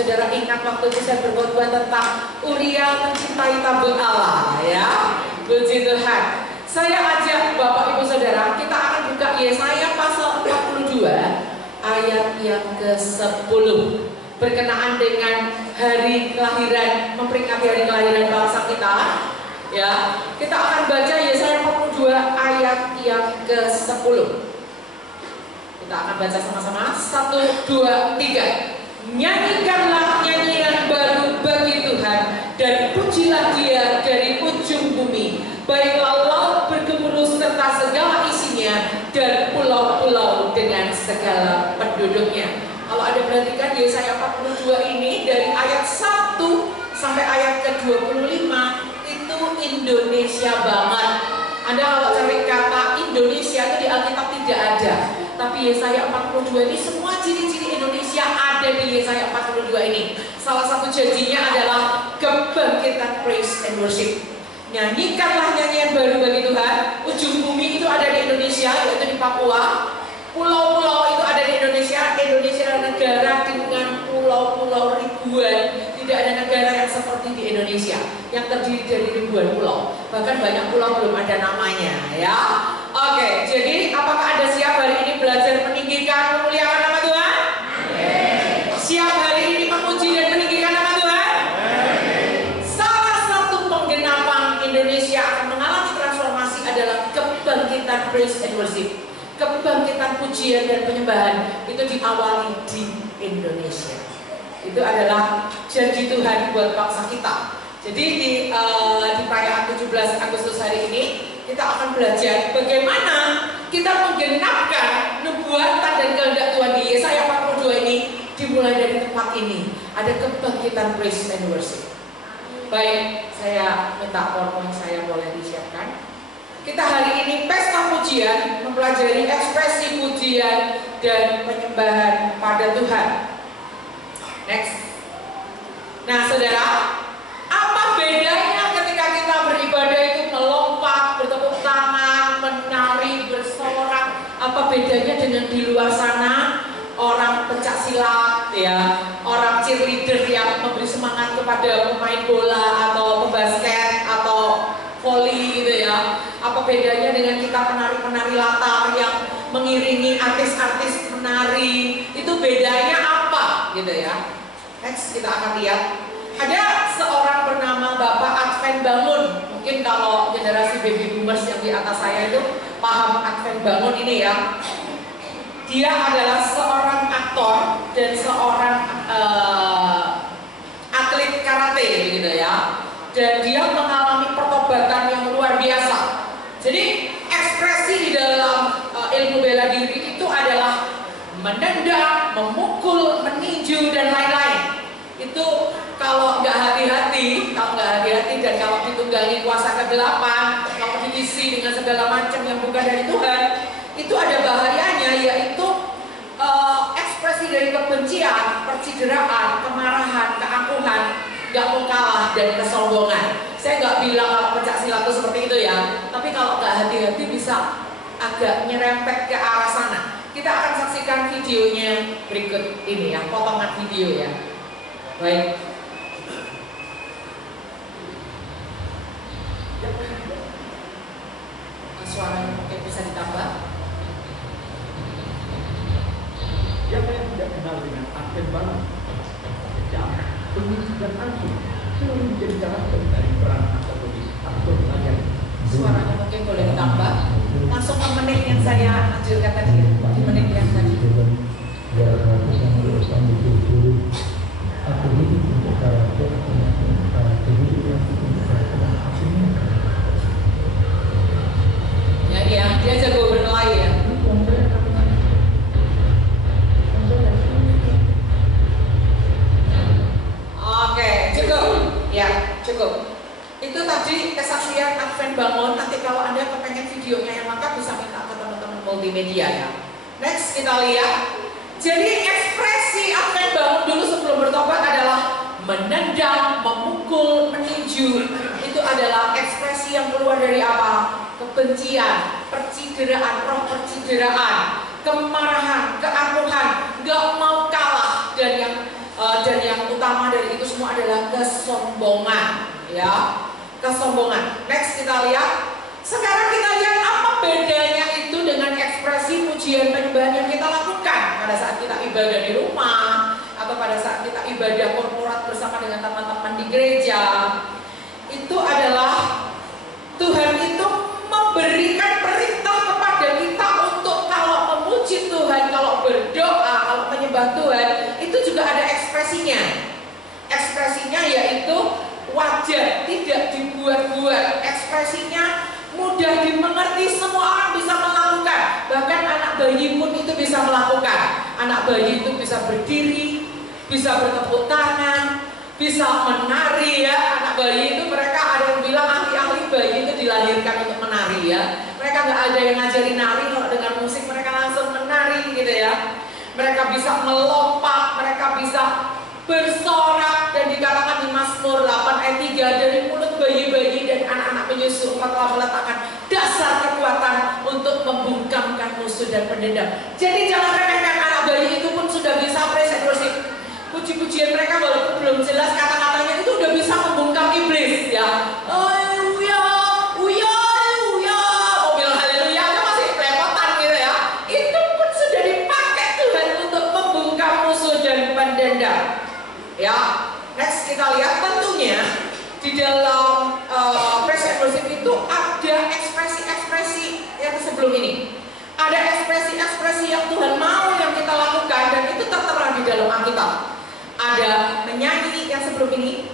saudara ingat waktu itu saya berkhotbah tentang Uriah mencintai tabut Allah, ya. Puji Tuhan. Saya ajak Bapak Ibu Saudara, kita akan buka Yesaya pasal 42 ayat yang ke-10 berkenaan dengan hari kelahiran, memperingati hari kelahiran bangsa kita. Ya, kita akan baca Yesaya 42 ayat yang ke-10. Kita akan baca sama-sama. 1, 2, 3. Nyanyikanlah nyanyian baru bagi Tuhan dan pujilah Dia dari ujung bumi. Baiklah laut bergemuruh serta segala isinya dan pulau-pulau dengan segala penduduknya. Kalau Anda perhatikan Yesaya 42 ini dari ayat 1 sampai ayat ke-25 itu Indonesia banget. Anda kalau cari kata Indonesia itu di Alkitab tidak ada. Tapi Yesaya 42 ini semua ciri-ciri Indonesia ada di Yesaya 42 ini. Salah satu janjinya adalah kebangkitan praise and worship. Nyanyikanlah nyanyian baru bagi Tuhan. Ujung bumi itu ada di Indonesia, yaitu di Papua. Pulau-pulau itu ada di Indonesia. Indonesia adalah negara dengan pulau-pulau ribuan. Tidak ada negara yang seperti di Indonesia yang terdiri dari ribuan pulau. Bahkan banyak pulau belum ada namanya, ya. Oke, jadi apakah Anda siap hari ini belajar meninggikan, memuliakan nama Tuhan? Siap hari ini memuji dan meninggikan nama Tuhan? Salah satu penggenapan Indonesia akan mengalami transformasi adalah kebangkitan praise and worship. Kebangkitan pujian dan penyembahan itu diawali di Indonesia. Itu adalah janji Tuhan buat bangsa kita. Jadi di perayaan 17 Agustus hari ini kita akan belajar bagaimana kita menggenapkan nubuatan dan kehendak Tuhan di Yesaya 42 ini. Dimulai dari tempat ini ada kebangkitan praise and worship. Baik, saya minta PowerPoint saya boleh disiapkan. Kita hari ini pesta pujian, mempelajari ekspresi pujian dan penyembahan pada Tuhan. Next. Nah, saudara, apa bedanya ketika kita beribadah itu melompat, bertepuk tangan, menari, bersorak? Apa bedanya dengan di luar sana orang pencak silat, ya, orang cheerleader yang memberi semangat kepada pemain bola atau pembasket atau voli gitu ya? Apa bedanya dengan kita penari-penari latar yang mengiringi artis-artis menari? Itu bedanya apa gitu ya? Next, kita akan lihat ada seorang bernama Bapak Advent Bangun. Mungkin kalau generasi baby boomers yang di atas saya itu paham Advent Bangun ini ya. Dia adalah seorang aktor dan seorang atlet karate gitu ya. Dan dia mengalami pertobatan yang luar biasa. Jadi ekspresi di dalam ilmu bela diri itu adalah menendang, memukul, meninju dan lain-lain. Itu kalau nggak hati-hati dan kalau ditunggangi kuasa kegelapan, kalau diisi dengan segala macam yang bukan dari Tuhan, itu ada bahayanya, yaitu ekspresi dari kebencian, percideraan, kemarahan, keangkuhan, nggak mau kalah dan kesombongan. Saya nggak bilang kalau pencak silat itu seperti itu ya, tapi kalau nggak hati-hati bisa agak nyerempet ke arah sana. Kita akan saksikan videonya berikut ini ya, potongan video ya. Baik. Suaranya mungkin bisa ditambah. Siapa yang tidak kenal dengan Advent Bangun? Kejam, bengis dan angkuh selalu menjadi karakter dari peran antropologis aktor layar. Suaranya mungkin boleh ditambah. Langsung ke menit yang saya anjurkan tadi, di menit yang tadi. Aku hidup untuk karakter, karakter hidup yang untuk karakter aslinya. Ya, dia jago berkelahi ya. Oke, cukup. Ya, cukup. Itu tadi kesaksian Advent Bangun. Nanti kalau Anda kepengen videonya yang lengkap bisa minta ke teman-teman multimedia ya. Next kita lihat. Jadi ekspresi Advent Bangun dulu sebelum bertobat adalah menendang, memukul, meninju. Itu adalah ekspresi yang keluar dari apa? Kebencian, percideraan, roh percideraan, kemarahan, keangkuhan, gak mau kalah dan yang kesombongan, ya, kesombongan. Next kita lihat. Sekarang kita lihat apa bedanya itu dengan ekspresi pujian penyembahan yang kita lakukan pada saat kita ibadah di rumah atau pada saat kita ibadah korporat bersama dengan teman-teman di gereja. Itu adalah Tuhan itu memberikan perintah kepada kita untuk kalau memuji Tuhan, kalau berdoa, kalau menyembah Tuhan, itu juga ada ekspresinya. Ekspresinya yaitu wajar, tidak dibuat-buat. Ekspresinya mudah dimengerti, semua orang bisa melakukan. Bahkan anak bayi pun itu bisa melakukan. Anak bayi itu bisa berdiri, bisa bertepuk tangan, bisa menari, ya. Anak bayi itu mereka ada yang bilang ahli-ahli bayi itu dilahirkan untuk menari, ya. Mereka nggak ada yang ngajarin nari, kalau dengan musik mereka langsung menari gitu ya. Mereka bisa melompat, mereka bisa bersorak, dan dikatakan di Mazmur 8 ayat 3, dari mulut bayi-bayi dan anak-anak penyusu Engkau telah meletakkan dasar kekuatan untuk membungkamkan musuh dan pendendam. Jadi jangan remehkan, anak bayi itu pun sudah bisa praise and worship. Puji-pujian mereka walaupun belum jelas kata-katanya itu udah bisa membungkam iblis, ya. Haleluya, uya, uya, mobil haleluya aja masih belepotan gitu ya. Itu pun sudah dipakai Tuhan untuk membungkam musuh dan pendendam. Ya, next kita lihat tentunya di dalam praise and worship itu ada ekspresi-ekspresi yang sebelum ini. Ada ekspresi-ekspresi yang Tuhan mau yang kita lakukan dan itu tertera di dalam Alkitab. Ada menyanyi yang sebelum ini,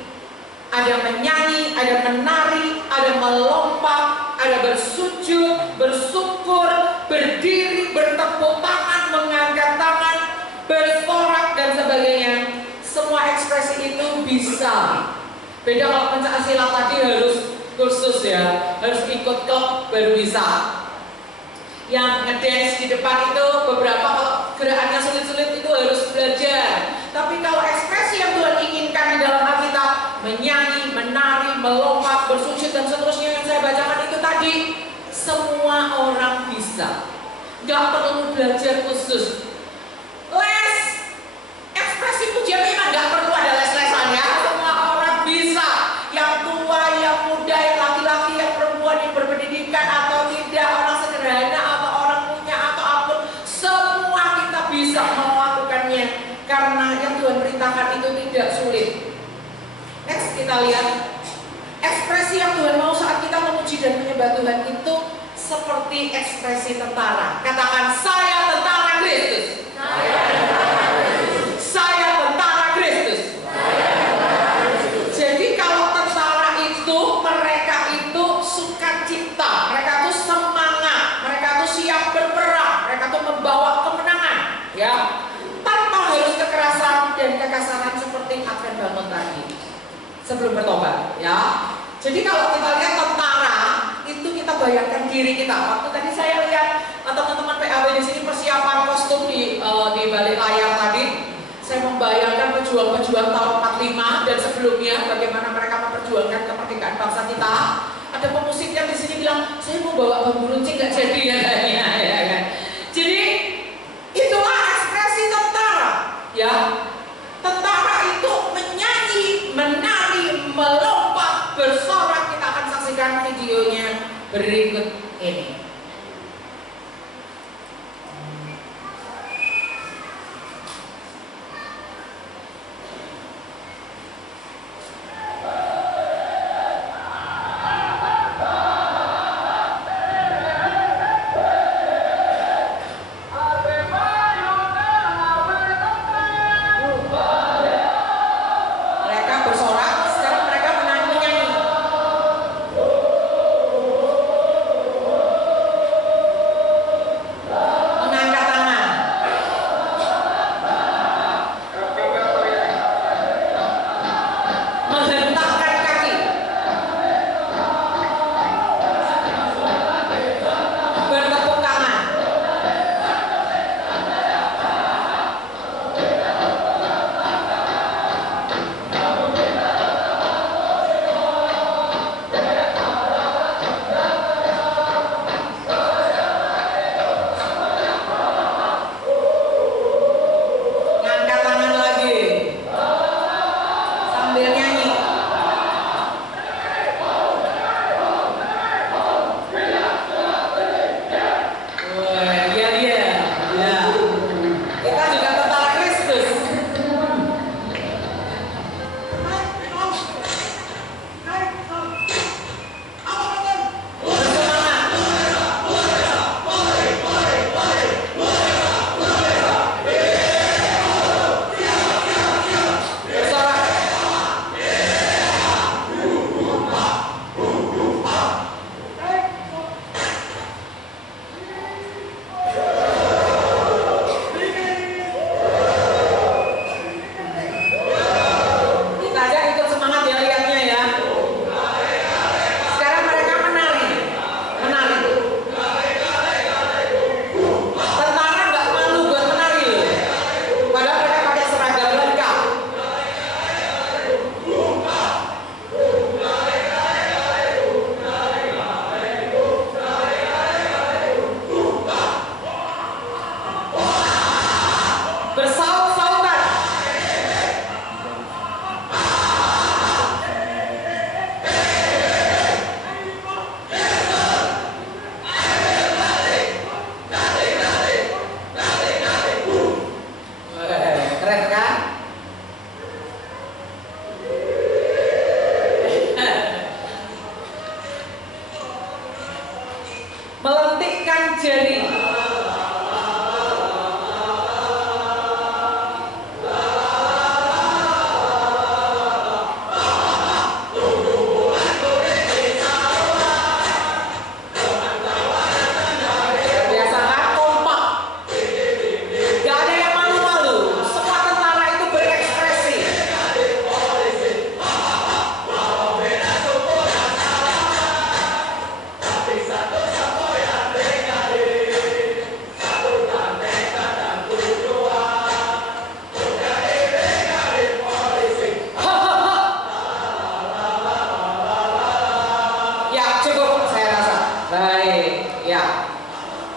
ada menyanyi, ada menari, ada melompat, ada bersujud, bersyukur, berdiri, bertepuk tangan, mengangkat tangan, bersorak dan sebagainya. Semua ekspresi itu bisa. Beda kalau pencak silat tadi harus kursus, ya, harus ikut klub baru bisa. Yang ngedance di depan itu beberapa kalau gerakannya sulit-sulit itu harus belajar. Tapi kalau ekspresi yang Tuhan inginkan di dalam Alkitab, menyanyi, menari, melompat, bersujud dan seterusnya yang saya bacakan itu tadi, semua orang bisa. Gak perlu belajar khusus. Les ekspresi pujian iman gak perlu ada les-lesan, ya. Semua orang bisa. Yang tua, yang muda, yang laki-laki, yang perempuan, yang berpendidikan atau tidak, orang sederhana atau orang punya atau apapun, semua kita bisa melakukannya karena yang Tuhan perintahkan itu tidak sulit. Next kita lihat ekspresi yang Tuhan mau saat kita memuji dan menyembah Tuhan itu seperti ekspresi tentara. Katakan, saya tentara Kristus. Saya tentara Kristus. Jadi kalau tentara itu, mereka itu sukacita, mereka itu semangat, mereka itu siap berperang, mereka itu membawa kemenangan, ya, tanpa harus kekerasan dan kekasaran seperti Advent bangun tadi sebelum bertobat, ya. Jadi kalau kita lihat tentara itu, kita bayangkan diri kita. Waktu tadi saya lihat teman-teman PAW di sini persiapan kostum di balik layar tadi, saya membayangkan pejuang-pejuang tahun 45 dan sebelumnya bagaimana mereka memperjuangkan kemerdekaan bangsa kita. Ada pemusik yang di sini bilang, saya mau bawa bambu runcing nggak jadi, ya, ya kan. Jadi itulah ekspresi tentara, ya. Tentara itu menyanyi, menari, melompat, bersorak. Kita akan saksikan videonya berikut ini. melentikkan jari.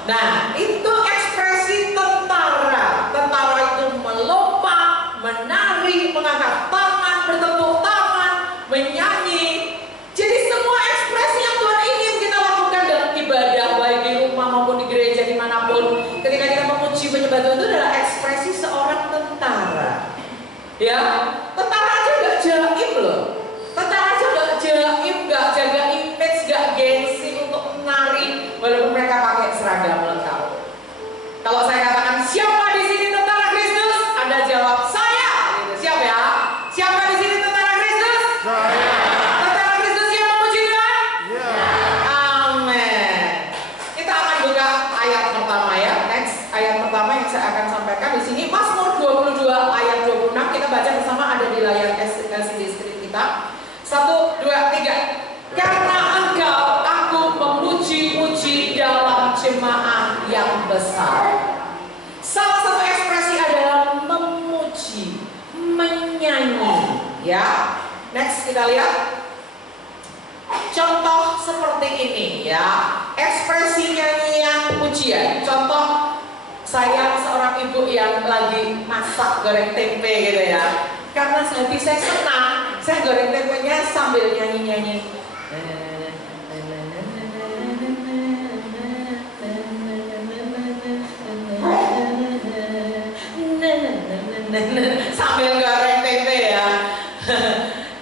Nah, itu ekspresi tentara. Tentara itu melompat, menari, mengangkat tangan, bertepuk tangan, menyanyi. Jadi semua ekspresi yang Tuhan ingin kita lakukan dalam ibadah, baik di rumah maupun di gereja, dimanapun. Ketika kita memuji menyembah Tuhan, itu adalah ekspresi seorang tentara. Ya, tentara aja gak jaim loh. Tentara aja gak jaim, gak jaga image, gak gengsi untuk menari, walaupun mereka pakai seragam lengkap. Kalau saya katakan siapa di sini tentara Kristus, Anda jawab saya. Gitu. Siap ya? Siapa di sini tentara Kristus? Saya. Tentara Kristus yang memuji Tuhan? Ya. Amin. Kita akan buka ayat pertama ya. Next ayat pertama yang saya akan sampaikan di sini Mazmur 22 ayat 26. Kita baca bersama, ada di layar LCD screen kita. 1, 2, 3. Karena Engkau aku memuji-muji dalam jemaah yang besar. Salah satu ekspresi adalah memuji, menyanyi. Ya, next kita lihat contoh seperti ini ya, ekspresi nyanyian pujian. Contoh, saya seorang ibu yang lagi masak goreng tempe gitu ya. Karena hati saya senang, saya goreng tempenya sambil nyanyi-nyanyi. Sambil goreng tempe ya.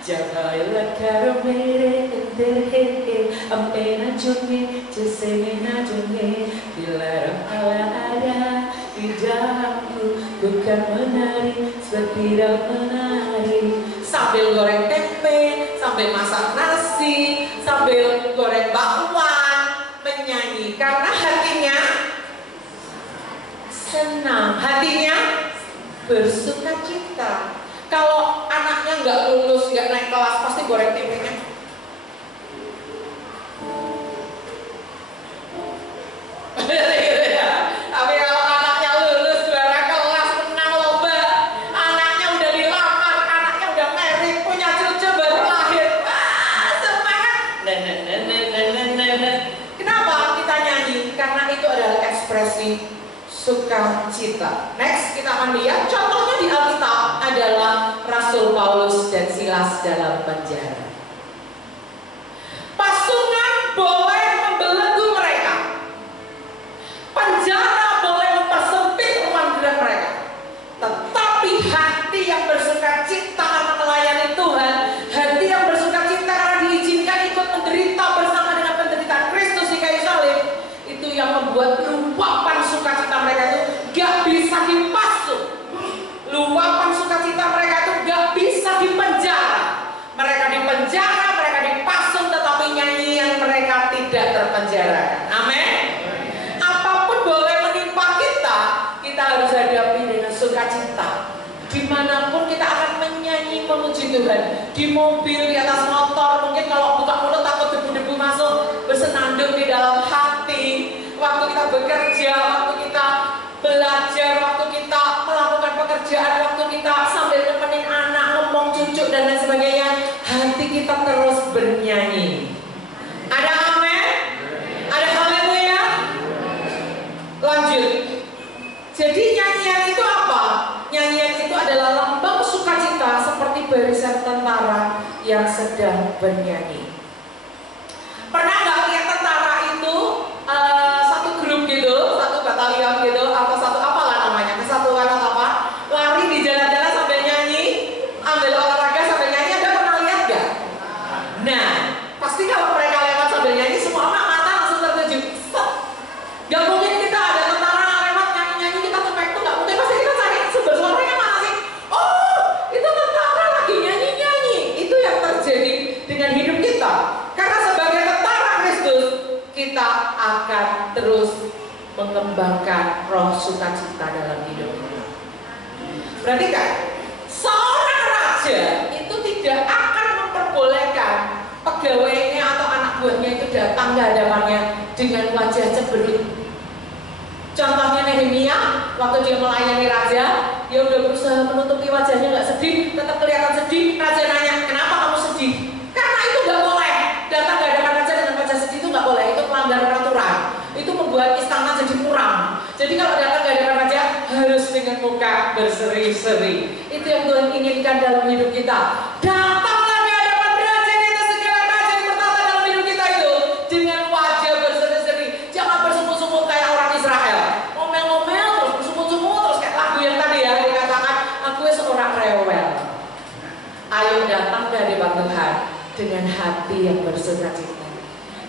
Jagailah karomere entehe, ampena jonge, cesemena jonge. Dilarang Allah ada di dalamku, bukan menari seperti dalam menari. Sambil goreng tempe, sambil masak nasi, sambil goreng bakwan, menyanyi karena hatinya senang, hatinya bersuka cita. Kalau anaknya nggak lulus, nggak naik kelas, pasti goreng tempenya. Tapi kalau anaknya lulus, juara kelas, menang lomba, anaknya udah dilamar, anaknya udah married, punya cucu baru lahir, wah semangat. Kenapa kita nyanyi? Karena itu adalah ekspresi sukacita. Next kita akan lihat contohnya di Alkitab adalah Rasul Paulus dan Silas dalam penjara. Pasungan boleh membelenggu mereka, penjara boleh mempersempit ruang gerak mereka, tetapi hati yang bersukacita karena melayani Tuhan, hati yang bersukacita karena diizinkan ikut menderita bersama dengan penderitaan Kristus di kayu salib, itu yang membuat luapan sukacita mereka itu gak bisa dipasung. Luapan sukacita mereka itu gak bisa dipenjara. Mereka dipenjara, mereka dipasung, tetapi nyanyian mereka tidak terpenjara. Amin. Apapun boleh menimpa kita, kita harus hadapi dengan sukacita. Dimanapun kita akan menyanyi memuji Tuhan. Di mobil, di atas motor, mungkin kalau buka mulut takut debu-debu masuk, bersenandung di dalam hati. Waktu kita bekerja, waktu kita belajar, waktu kita melakukan pekerjaan, waktu kita sambil nemenin anak, ngomong cucu dan lain sebagainya, hati kita terus bernyanyi. Ada amin? Ada haleluya? Lanjut. Jadi nyanyian itu apa? Nyanyian itu adalah lambang sukacita seperti barisan tentara yang sedang bernyanyi. Pernah nggak lihat tentara itu satu grup gitu, satu batalion gitu, atau satu apalah namanya, kesatuan atau apa, lari di jalan-jalan sambil nyanyi, ambil olahraga sambil nyanyi, Anda pernah lihat nggak? Nah, pasti kalau mereka lewat sambil nyanyi, semua orang mata langsung tertuju. Stop. akan terus mengembangkan roh sukacita dalam hidupnya. Perhatikan, seorang raja itu tidak akan memperbolehkan pegawainya atau anak buahnya itu datang ke hadapannya dengan wajah cemberut. Contohnya Nehemia, waktu dia melayani raja, dia udah berusaha menutupi wajahnya, nggak sedih, tetap kelihatan sedih. Raja nanya, kenapa kamu sedih? Karena itu nggak boleh. Datang ke hadapan raja dengan wajah sedih itu nggak boleh, itu pelanggaran aturan. Itu membuat istana jadi kurang. Jadi kalau datang ke hadapan raja harus dengan muka berseri-seri. Itu yang Tuhan inginkan dalam hidup kita. Datanglah di hadapan raja di atas segala raja yang bertata dalam hidup kita itu dengan wajah berseri-seri. Jangan bersumut-sumut kayak orang Israel. Ngomel-ngomel terus bersumut-sumut terus kayak lagu yang tadi ya dikatakan, aku seorang rewel. Ayo datang ke hadapan Tuhan dengan hati yang bersukacita,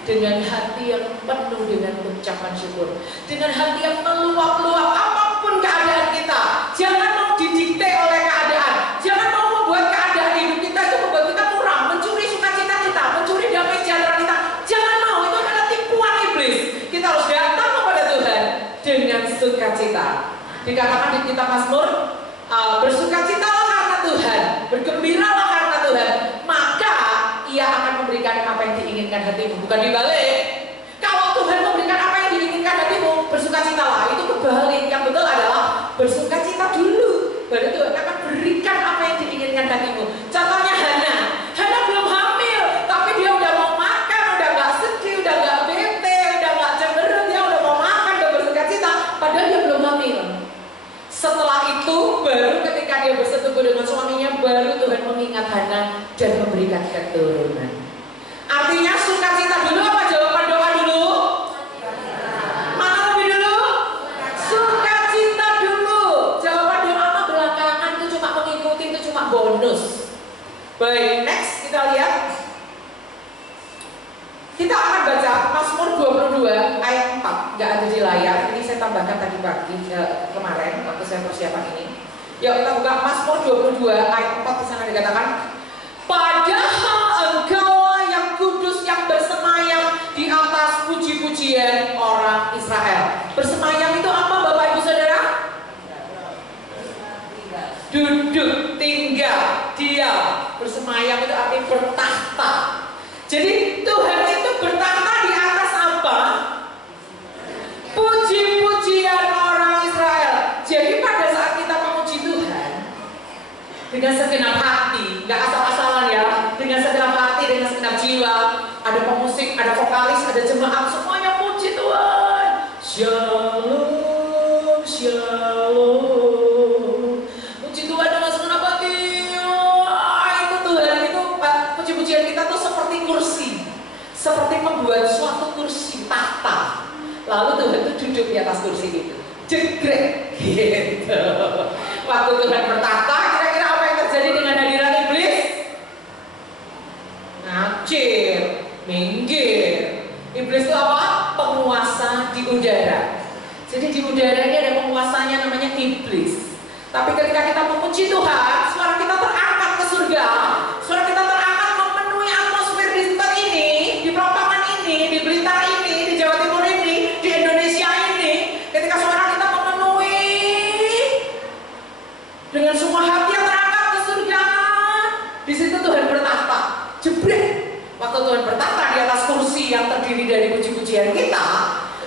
dengan hati yang penuh dengan ucapan syukur, dengan hati yang meluap-luap apapun keadaan kita. Jangan mau didikte oleh keadaan, jangan mau membuat keadaan hidup kita itu membuat kita kurang, mencuri sukacita kita, mencuri damai sejahtera kita. Jangan mau, itu adalah tipuan iblis. Kita harus datang kepada Tuhan dengan sukacita. Dikatakan di kitab Mazmur, bersukacitalah karena Tuhan, bergembiralah karena Tuhan, maka Ia akan memberikan apa yang diinginkan hatimu. Bukan dibalik. Kalau Tuhan memberikan apa yang diinginkan hatimu, bersukacitalah. Itu kebalik. Yang betul adalah bersukacita dulu, baru Tuhan akan berikan apa yang diinginkan hatimu. Contohnya Hana. Hana belum hamil, tapi dia udah mau makan, udah gak sedih, udah gak bete, udah gak cemberut, dia udah mau makan, udah bersukacita, padahal dia belum hamil. Setelah itu, baru ketika dia bersetubuh dengan suaminya, baru Tuhan mengingat Hana dan memberikan keturunan. Artinya sukacita dulu apa jawaban doa dulu? Mana lebih dulu? Sukacita dulu. Jawaban doa apa belakangan, itu cuma mengikuti, itu cuma bonus. Baik, next kita lihat. Kita akan baca Mazmur 22 ayat 4. Nggak ada di layar, ini saya tambahkan tadi pagi kemarin waktu saya persiapan ini. Yuk kita buka Mazmur 22 ayat 4. Di sana dikatakan, padahal engkaulah yang kudus yang bersemayam di atas puji-pujian orang Israel. Bersemayam itu apa Bapak Ibu Saudara? Duduk, tinggal, diam. Bersemayam itu arti bertahta. Jadi Tuhan itu bertahta di atas apa? Puji-pujian orang Israel. Jadi pada saat kita memuji Tuhan dengan segenap hati, nggak asal-asalan ya, dengan segenap hati, dengan segenap jiwa, ada pemusik, ada vokalis, ada jemaat, semuanya puji Tuhan. Shalom, shalom. Puji Tuhan dengan segenap hati. Itu Tuhan itu puji-pujian kita tuh seperti kursi, seperti membuat suatu kursi tahta. Lalu Tuhan itu duduk di atas kursi itu, jegrek gitu. Waktu Tuhan bertahta, kira-kira apa yang terjadi dengan hadirat iblis? Ngacir, minggir. Iblis itu apa? Penguasa di udara. Jadi di udara ini ada penguasanya namanya iblis. Tapi ketika kita memuji Tuhan, suara kita terangkat ke surga, suara kita terangkat memenuhi atmosfer di tempat ini, di Perampangan ini, di Blitar ini, di Jawa Timur ini, di Indonesia ini. Ketika suara kita memenuhi dengan semua hati yang terangkat ke surga, di situ Tuhan bertahta. Jebret. Waktu Tuhan bertahta di atas kursi yang terdiri dari puji-pujian kita,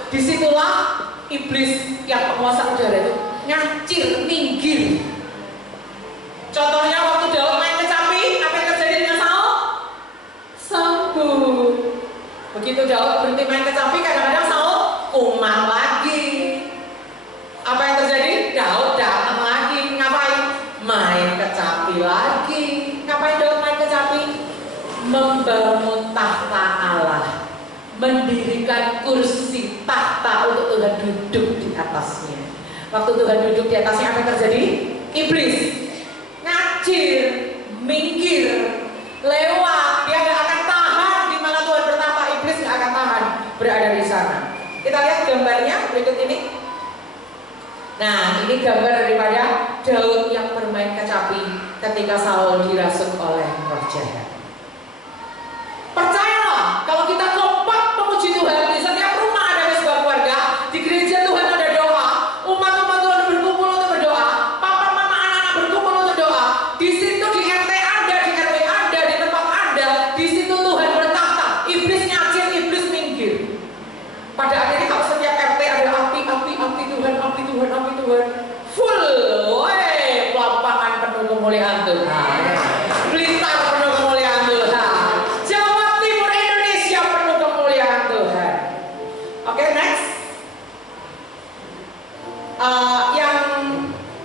disitulah iblis yang penguasa udara itu ngacir, minggir. Contohnya waktu Daud main kecapi, apa yang terjadi dengan Saul? Sembuh. Begitu Daud berhenti main kecapi, kadang-kadang Saul kumat lagi. Apa yang terjadi? Daud datang lagi, ngapain? Main kecapi lagi. Ngapain Daud main kecapi? Membangun tahta Allah, mendirikan kursi tahta untuk Tuhan duduk di atasnya. Waktu Tuhan duduk di atasnya, apa yang terjadi? Iblis ngacir, minggir, lewat. Dia gak akan tahan di mana Tuhan bertahta. Iblis gak akan tahan berada di sana. Kita lihat gambarnya berikut ini. Nah, ini gambar daripada Daud yang bermain kecapi ketika Saul dirasuk oleh roh jahat. Percayalah, kalau kita kompak memuji Tuhan, di setiap rumah ada Pada akhirnya kalau setiap RT ada api Tuhan, full, Pelampangan penuh kemuliaan Tuhan, Blitar penuh kemuliaan Tuhan, Jawa Timur Indonesia penuh kemuliaan Tuhan. Oke, next. Yang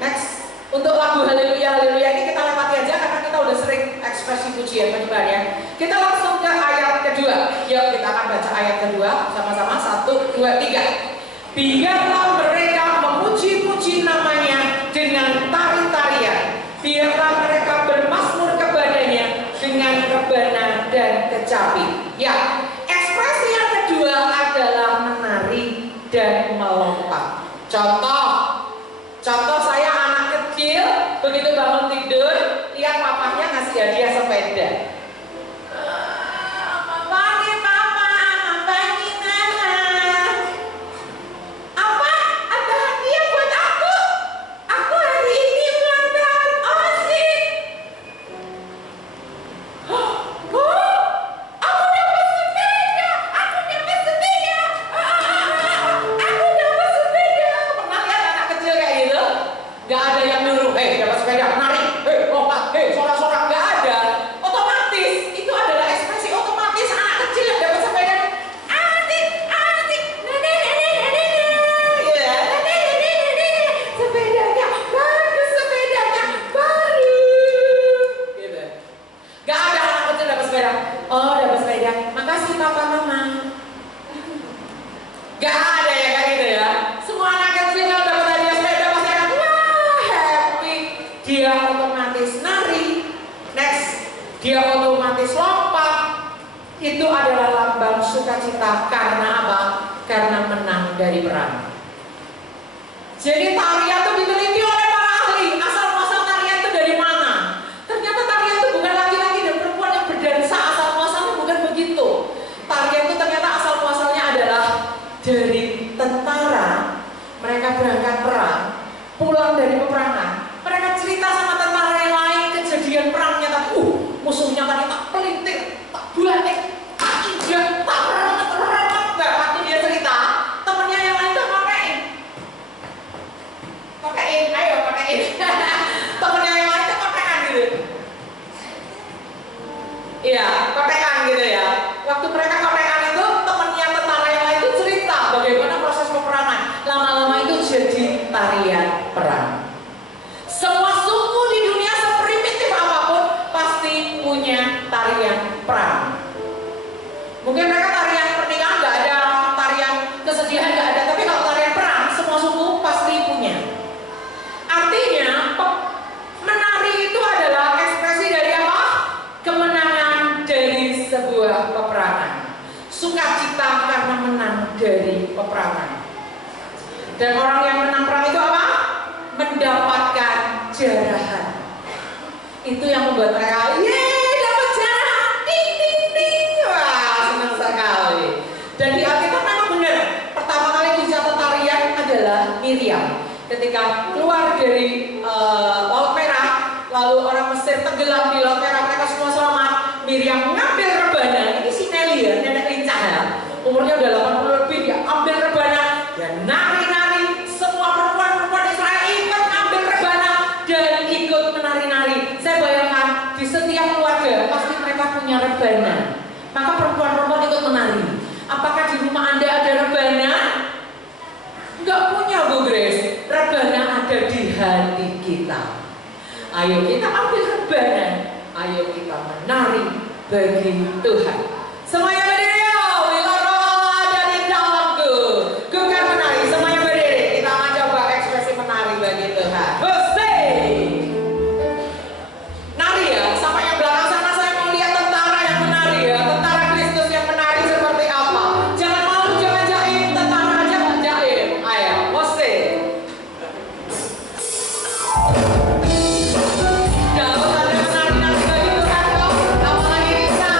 next untuk lagu Haleluya Haleluya ini kita lewati aja karena kita udah sering ekspresi pujian penyembahan. Kita langsung ke ayat kedua. Yuk kita akan baca ayat kedua sama-sama. 1, 2, 3. Biarlah mereka memuji-puji namanya dengan tari-tarian. Biarlah mereka bermazmur kepadanya dengan rebana dan kecapi. Ya, ekspresi yang kedua adalah menari dan melompat. Contoh saya anak kecil begitu bangun tidur lihat papahnya ngasih hadiah sepeda. Bagi mama, bagi mama. Apa? Ada hadiah buat aku. Aku hari ini ulang tahun. Oh sih. Bu, aku dapat sepeda. Aku dapat sepeda. Aku dapat sepeda. Pernah lihat anak kecil kayak gitu? Gak ada yang nyuruh, dapat sepeda, nari, lompat, sorak-sorak, gak ada. Otomatis, itu adalah ekspresi otomatis anak kecil yang dapat sepeda. Adik, sepedanya bagus, sepedanya baru. Gitu. Gak ada anak kecil dapat sepeda. Oh, dapat sepeda, makasih papa mama. Gak ada ya kayak gitu ya. Semua anak kecil kalau dapat hadiah sepeda pasti akan wah happy. Dia otomatis nari. Next, dia otomatis lompat. Itu adalah lambang sukacita karena apa? Karena menang dari perang. Jadi tarian itu diteliti oleh para ahli. Asal-muasal tarian itu dari mana? Ternyata tarian itu bukan laki-laki dan perempuan yang berdansa. Asal-muasalnya bukan begitu. Tarian itu ternyata asal-muasalnya adalah dari tentara. Mereka berangkat perang, pulang dari peperangan, mereka cerita sama tentara yang lain kejadian perangnya tadi. Musuhnya tadi tak pelintir, tak balik, tak injak, tak remet. Nah, waktu dia cerita, temennya yang lain tuh pakein, ayo pakein. Temennya yang lain tuh pakean gitu. Iya, pakean gitu ya. Waktu mereka pakean itu, temennya tentara yang lain itu cerita bagaimana proses peperangan. Lama-lama itu jadi tarian perang. Semua suku di dunia seprimitif apapun pasti punya tarian perang. Mungkin mereka tarian pernikahan nggak ada, tarian kesedihan nggak ada, tapi kalau tarian perang semua suku pasti punya. Artinya menari itu adalah ekspresi dari apa? Kemenangan dari sebuah peperangan. Sukacita karena menang dari peperangan. Dan orang yang menang perang itu apa? Mendapatkan jarahan. Itu yang membuat mereka, dapat jarahan, ding ding ding. Wah, senang sekali. Dan di Alkitab memang benar. Pertama kali dicatat tarian adalah Miriam. Ketika keluar dari Laut Merah, lalu orang Mesir tenggelam di Laut Merah, mereka semua selamat. Miriam mengambil rebana. Ini si Nelly ya, nenek lincah ya. Umurnya udah 80 lebih, dia ambil rebana, dia nari-nari. Semua perempuan-perempuan Israel ikut ngambil rebana dan ikut menari-nari. Saya bayangkan di setiap keluarga pasti mereka punya rebana. Maka perempuan-perempuan ikut menari. Apakah di rumah Anda ada rebana? Enggak punya, Bu Grace. Rebana ada di hati kita. Ayo kita ambil rebana. Ayo kita menari bagi Tuhan. Semuanya berdiri, bila roh ada di dalamku, ku kan menari. Semuanya berdiri, kita akan coba ekspresi menari bagi Tuhan. Nari ya, sama yang belakang sana saya mau lihat tentara yang menari ya. Tentara Kristus yang menari seperti apa. Jangan malu, jangan jaim, tentara aja nggak jaim. Ayo, Mose. Dapat ada menari-nari bagi Tuhan kok. Apalagi kita.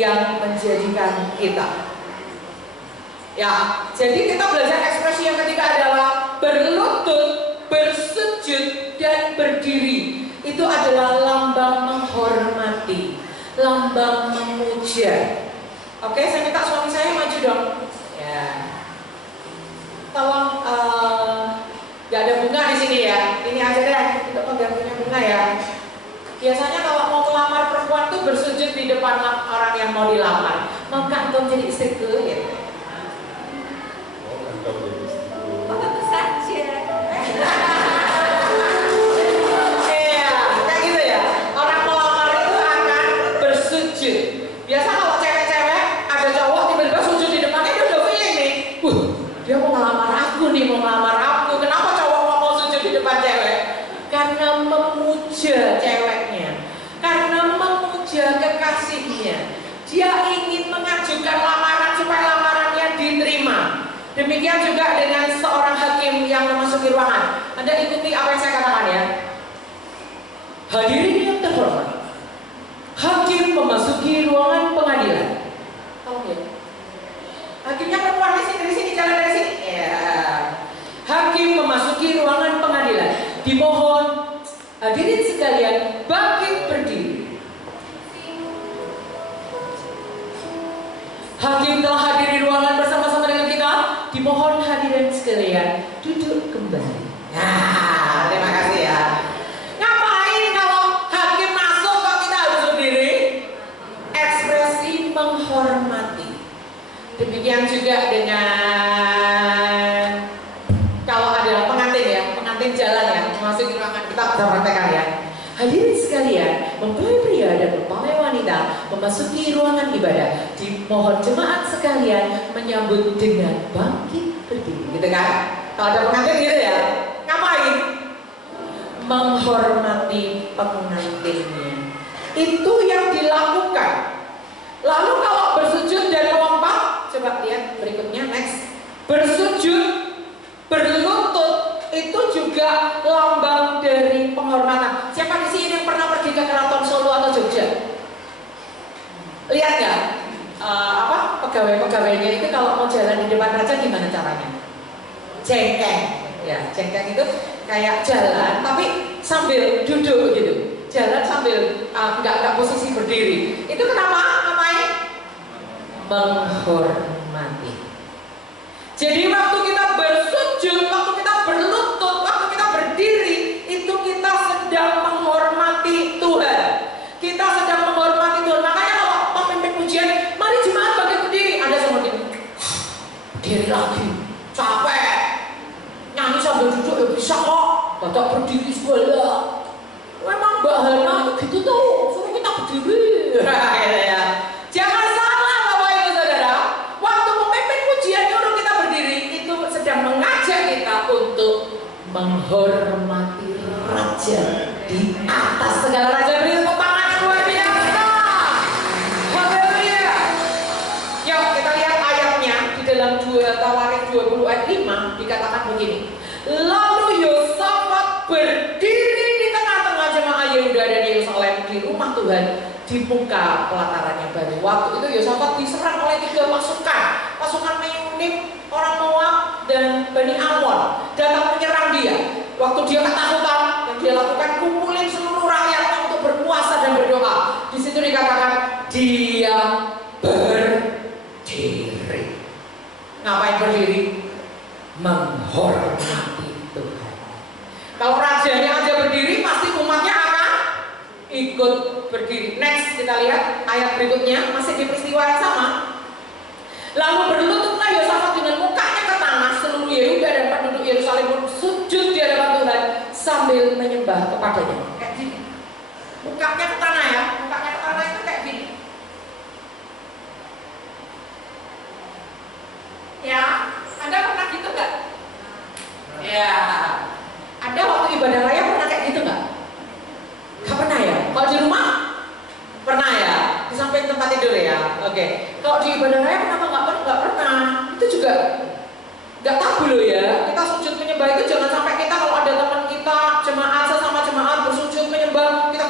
yang menjadikan kita. Ya, jadi kita belajar ekspresi yang ketiga adalah berlutut, bersujud, dan berdiri. Itu adalah lambang menghormati, lambang memuja. Oke, saya minta suami saya maju dong. Ya, tolong gak ada bunga di sini ya. Ini aja deh, untuk penggantinya bunga ya. Biasanya kalau mau melamar perempuan tuh bersujud di depan orang yang mau dilamar. Maka engkau jadi istriku gitu. Oh, tentu saja. Iya, kayak gitu ya. Orang melamar itu akan bersujud. Biasa kalau cewek-cewek ada cowok tiba-tiba sujud di depannya, dia udah feeling nih. Dia mau ngelamar aku nih, mau ngelamar aku. Kenapa cowok mau sujud di depan cewek? Karena memuja ceweknya, karena memuja kekasihnya. Dia ingin mengajukan lamaran supaya lamarannya diterima. Demikian juga dengan seorang hakim yang memasuki ruangan. Anda ikuti apa yang saya katakan ya. Hadirin yang terhormat, hakim memasuki ruangan pengadilan. Tahu ya? Hakimnya perempuan dari sini, jalan dari sini. Ya. Hakim memasuki ruangan pengadilan. Dimohon hadirin sekalian bangkit berdiri. Hakim telah hadir di ruangan bersama-sama dengan kita. Dimohon hadirin sekalian duduk kembali. Nah, terima kasih ya. Ngapain kalau hakim masuk kok kita harus berdiri? Ekspresi menghormati. Demikian juga dengan kalau ada pengantin ya, pengantin jalan ya, masuk di ruangan kita bisa praktekkan ya. Hadirin sekalian, mempelai pria dan mempelai wanita memasuki ruangan ibadah. Dimohon jemaat sekalian menyambut dengan bangkit berdiri, gitu kan? Kalau ada pengantin gitu ya, ngapain? Menghormati pengantinnya. Itu yang dilakukan. Lalu kalau bersujud dan melompat, coba lihat berikutnya next. Bersujud, berlutut, itu juga lambang dari penghormatan. Siapa di sini yang pernah pergi ke Keraton Solo atau Jogja? Lihat nggak? Pegawai-pegawainya itu kalau mau jalan di depan raja gimana caranya? Cengkeng, ya cengkeng itu kayak jalan tapi sambil duduk gitu. Jalan sambil nggak posisi berdiri. Itu kenapa? Ngapain? Menghormati. Jadi waktu kita bersujud, waktu kita berlutut, waktu kita berdiri, itu kita sedang menghormati Tuhan. Kita sedang menghormati Tuhan. Makanya kalau pemimpin pujian, mari jemaat bangkit berdiri. Ada sama dia, berdiri lagi, capek. Nyanyi sambil duduk ya bisa kok. Bapak berdiri segala. Memang Mbak Hana gitu tuh, suruh kita berdiri. Ya. Jangan salah Bapak Ibu Saudara. Waktu pemimpin pujian nyuruh kita berdiri, itu sedang mengajak kita untuk menghormati Raja di atas segala raja. Beri tepuk tangan yang luar biasa. Haleluya. Yuk kita lihat ayatnya di dalam 2 Tawarik 20 ayat 5 dikatakan begini. Lalu Yosafat berdiri di tengah-tengah jemaah Yehuda dan Yerusalem di rumah Tuhan di muka pelataran yang baru. Waktu itu Yosafat diserang oleh 3 pasukan. Pasukan Meunim, orang Moab, dan Bani Amon datang menyerang dia. Waktu dia ketakutan, yang dia lakukan kumpulin seluruh rakyatnya untuk berpuasa dan berdoa. Di situ dikatakan dia berdiri. Ngapain berdiri? Menghormati Tuhan. Kalau rajanya aja berdiri, pasti umatnya akan ikut berdiri. Next kita lihat ayat berikutnya, masih di peristiwa yang sama. Lalu berlututlah Yosafat dengan mukanya ke tanah. Seluruh Yehuda dan penduduk Yerusalem pun sujud di hadapan Tuhan sambil menyembah kepadanya. Kayak gini. Mukanya ke tanah ya. Mukanya ke tanah itu kayak gini. Ya, Anda pernah gitu nggak? Ya. Anda waktu ibadah raya pernah kayak gitu nggak? Gak pernah ya? Kalau di rumah? Pernah ya? Di samping tempat tidur ya? Oke. Kalau di ibadah raya kenapa nggak pernah? Itu juga nggak tabu loh ya. Kita sujud menyembah itu jangan sampai kita kalau ada teman kita jemaat sesama jemaat bersujud menyembah kita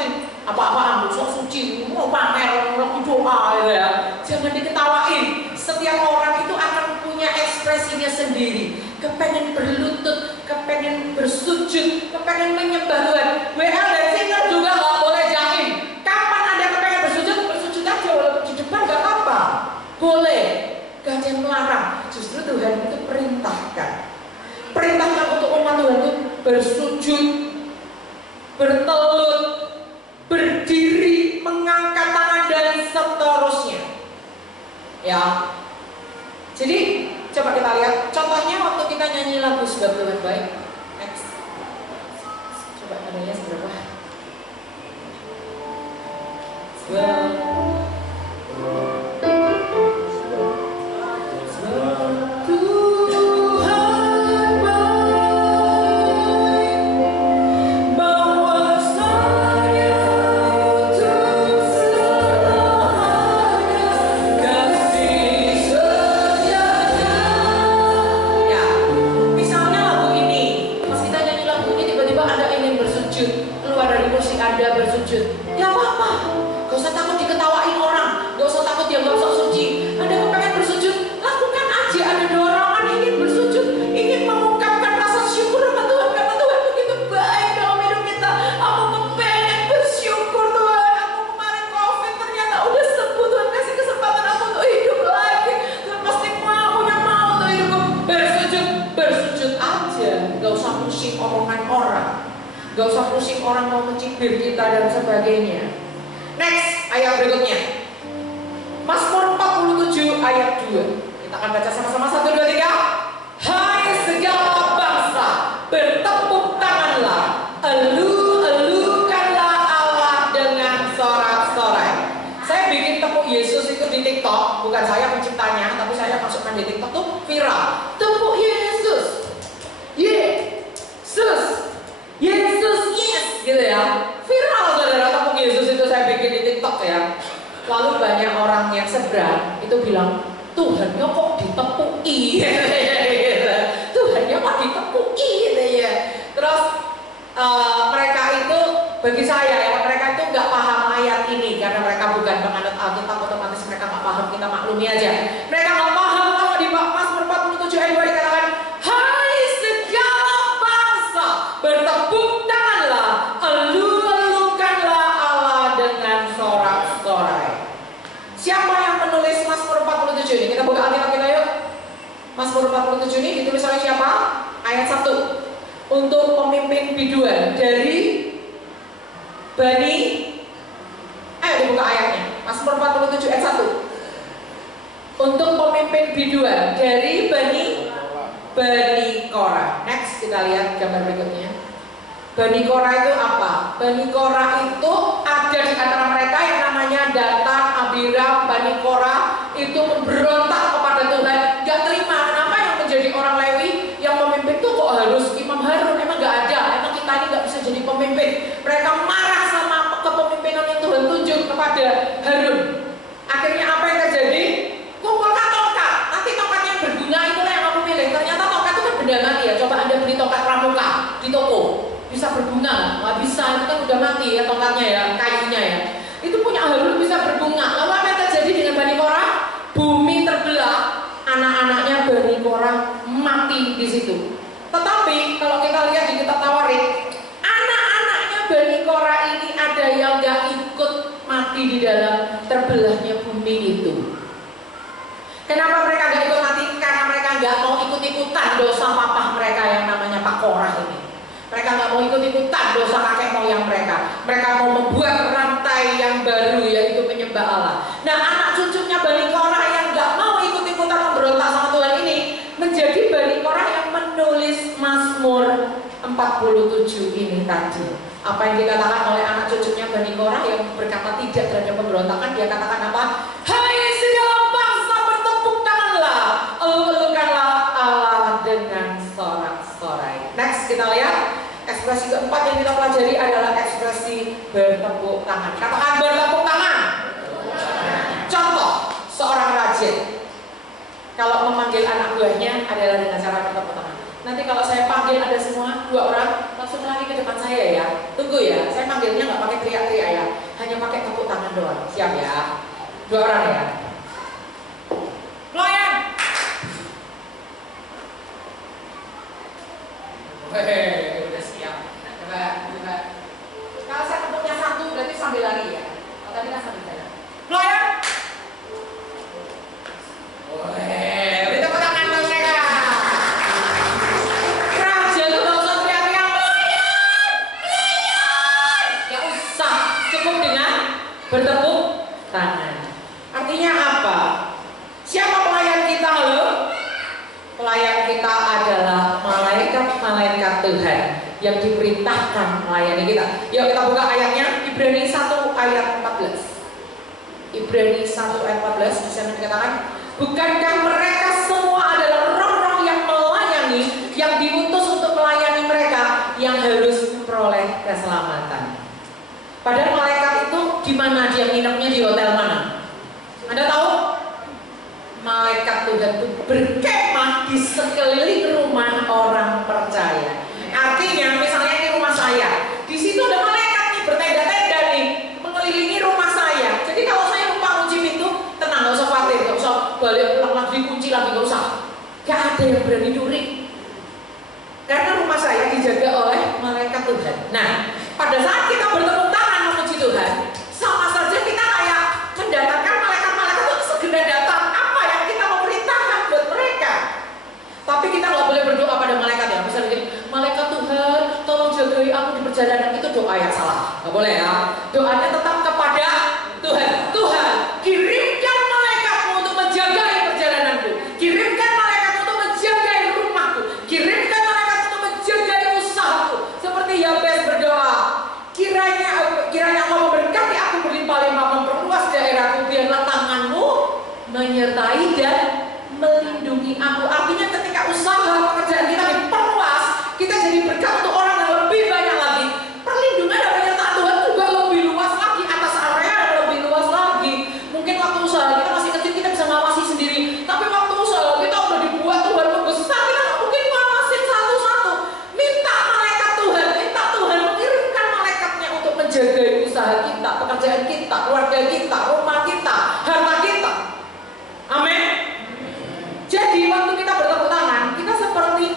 apa-apaan sok suci mau pamer mau doa gitu ya. Jangan diketawain. Setiap orang itu akan punya ekspresinya sendiri. Kepengen berlutut, kepengen bersujud, kepengen menyembah Tuhan. WL dan singer juga nggak boleh jaim. Kapan Anda kepengen bersujud, bersujud aja walaupun di depan nggak apa-apa. Boleh, gak ada yang melarang. Justru Tuhan itu perintahkan untuk umat Tuhan itu bersujud, bertelut, berdiri, mengangkat tangan dan seterusnya. Ya. Jadi coba kita lihat contohnya waktu kita nyanyi lagu Sebab Tuhan Baik. Next. Coba adanya seberapa? Gak usah pusing orang mau mencibir kita dan sebagainya. Next, ayat berikutnya Mazmur 47 ayat 2. Kita akan baca sama-sama 1, 2, 3. Hai segala bangsa, bertepuk tanganlah, elu-elukanlah Allah dengan sorak-sorai. Saya bikin tepuk Yesus itu di TikTok. Bukan saya penciptanya, tapi saya masukkan di TikTok tuh viral. Tepuk Yesus, Yesus, Yesus, yes, gitu ya. Viral saudara, tepuk Yesus itu saya bikin di TikTok ya. Lalu banyak orang yang seberang itu bilang, Tuhannya kok ditepuki, Tuhannya kok ditepuki, gitu ya. Terus mereka itu, bagi saya ya, mereka itu nggak paham ayat ini karena mereka bukan penganut Alkitab, otomatis mereka nggak paham, kita maklumi aja. Mereka nggak paham kalau di Mazmur 47 ayat 2 dikatakan, hai segala bangsa, bertepuk tanganlah, elu-elukanlah Allah dengan sorak-sorai. Siapa yang menulis Mazmur 47 ini? Kita buka Alkitab kita yuk. Mazmur 47 ini ditulis oleh siapa? Ayat 1. Untuk pemimpin biduan dari Bani, ayo dibuka ayatnya. Mazmur 47 ayat 1. Untuk pemimpin biduan dari Bani Korah. Next kita lihat gambar berikutnya. Bani Korah itu apa? Bani Korah itu ada di antara mereka yang namanya Datan, Abiram. Bani Korah itu memberontak kepada Tuhan, gak terima. Kenapa yang menjadi orang Lewi yang memimpin tuh kok harus Imam Harun? Emang gak ada, emang kita ini gak bisa jadi pemimpin. Mereka marah sama kepemimpinan yang Tuhan tunjuk kepada Harun. Akhirnya apa yang terjadi? Kumpulkan tongkat. Nanti tongkat yang berguna itulah yang aku pilih. Ternyata tongkat itu kan benda mati ya. Coba Anda beli tongkat pramuka di toko, bisa berbunga? Nggak bisa, itu kan udah mati ya tongkatnya ya, kayunya ya. Itu punya Harun bisa berbunga. Lalu apa yang terjadi dengan Bani Korah? Bumi terbelah, anak-anaknya Bani Korah mati di situ. Tetapi kalau kita lihat di kitab Tawarik, anak-anaknya Bani Korah ini ada yang nggak ikut mati di dalam terbelahnya bumi itu. Kenapa mereka nggak ikut mati? Karena mereka nggak mau ikut-ikutan dosa papa mereka yang namanya Pak Korah ini. Mereka nggak mau ikut-ikutan dosa kakek moyang mereka. Mereka mau membuat rantai yang baru, yaitu menyembah Allah. Nah, anak cucunya Bani Korah yang nggak mau ikut-ikutan memberontak sama Tuhan ini menjadi Bani Korah yang menulis Mazmur 47 ini tadi. Apa yang dikatakan oleh anak cucunya Bani Korah yang berkata tidak terhadap pemberontakan, dia katakan apa? Hai segala bangsa, bertepuk tanganlah, elu-elukanlah Allah dengan sorak-sorai. Next kita lihat. Ekspresi keempat yang kita pelajari adalah ekspresi bertepuk tangan. Katakan bertepuk tangan. Contoh, seorang rajin kalau memanggil anak buahnya adalah dengan cara bertepuk tangan. Nanti kalau saya panggil ada semua 2 orang langsung lari ke depan saya ya. Tunggu ya, saya panggilnya nggak pakai teriak-teriak ya, hanya pakai tepuk tangan doang. Siap ya? 2 orang ya. Pelayan. Hehehe, udah siap. Coba. Kalau saya ketepuknya 1 berarti sambil lari ya. Kalau tadi kan sambil jalan. Pelayan. Beri tepuk tangan buat mereka. Raja itu gak usah teriak-teriak pelayan. Gak usah, cukup dengan bertepuk tangan. Artinya apa? Siapa pelayan kita, halo? Pelayan kita adalah malaikat-malaikat Tuhan yang diperintahkan melayani kita. Yuk kita buka ayatnya, Ibrani 1 ayat 14. Ibrani 1 ayat 14 di sana dikatakan, bukankah mereka semua adalah roh-roh yang melayani, yang diutus untuk melayani mereka yang harus memperoleh keselamatan. Padahal malaikat itu di mana dia nginepnya, di hotel mana? Anda tahu? Malaikat Tuhan itu berkemah di sekeliling rumah orang percaya. Artinya misalnya ini rumah saya, di situ ada malaikat nih bertenda-tenda nih mengelilingi rumah saya. Jadi kalau saya lupa kunci pintu, tenang, nggak usah khawatir, nggak usah balik ulang lagi kunci lagi, nggak usah. Gak ada yang berani nyuri. Karena rumah saya dijaga oleh malaikat Tuhan. Nah, pada saat kita bertepuk tangan memuji Tuhan, sama saja kita kayak mendatangkan malaikat-malaikat itu segera datang. Apa yang kita memerintahkan buat mereka? Tapi kita nggak boleh berdoa pada malaikat ya. Misalnya gini, malaikat Tuhan, tolong jagai aku di perjalanan, itu doa yang salah. Nggak boleh ya. Doanya tetap kepada Tuhan. Tuhan, kirimkan malaikatmu untuk menjagai perjalananku. Kirimkan malaikatmu untuk menjagai rumahku. Kirimkan malaikatmu untuk menjagai usahaku. Seperti Yabes berdoa, kiranya Allah memberkati aku berlimpah-limpah, memperluas daerahku, biarlah tanganmu menyertai dan melindungi aku. Artinya ketika usaha pekerjaan kita diperluas, kita jadi berkat untuk orang yang lebih banyak lagi. Perlindungan dan penyertaan Tuhan juga lebih luas lagi, atas area yang lebih luas lagi. Mungkin waktu usaha kita masih kecil, kita bisa ngawasi sendiri. Tapi waktu usaha kita udah dibuat Tuhan membesar, kita nggak mungkin ngawasin satu-satu. Minta malaikat Tuhan, minta Tuhan mengirimkan malaikatnya untuk menjaga usaha kita, pekerjaan kita, keluarga kita, rumah kita, harta kita. Amin. Jadi waktu kita bertepuk tangan, kita seperti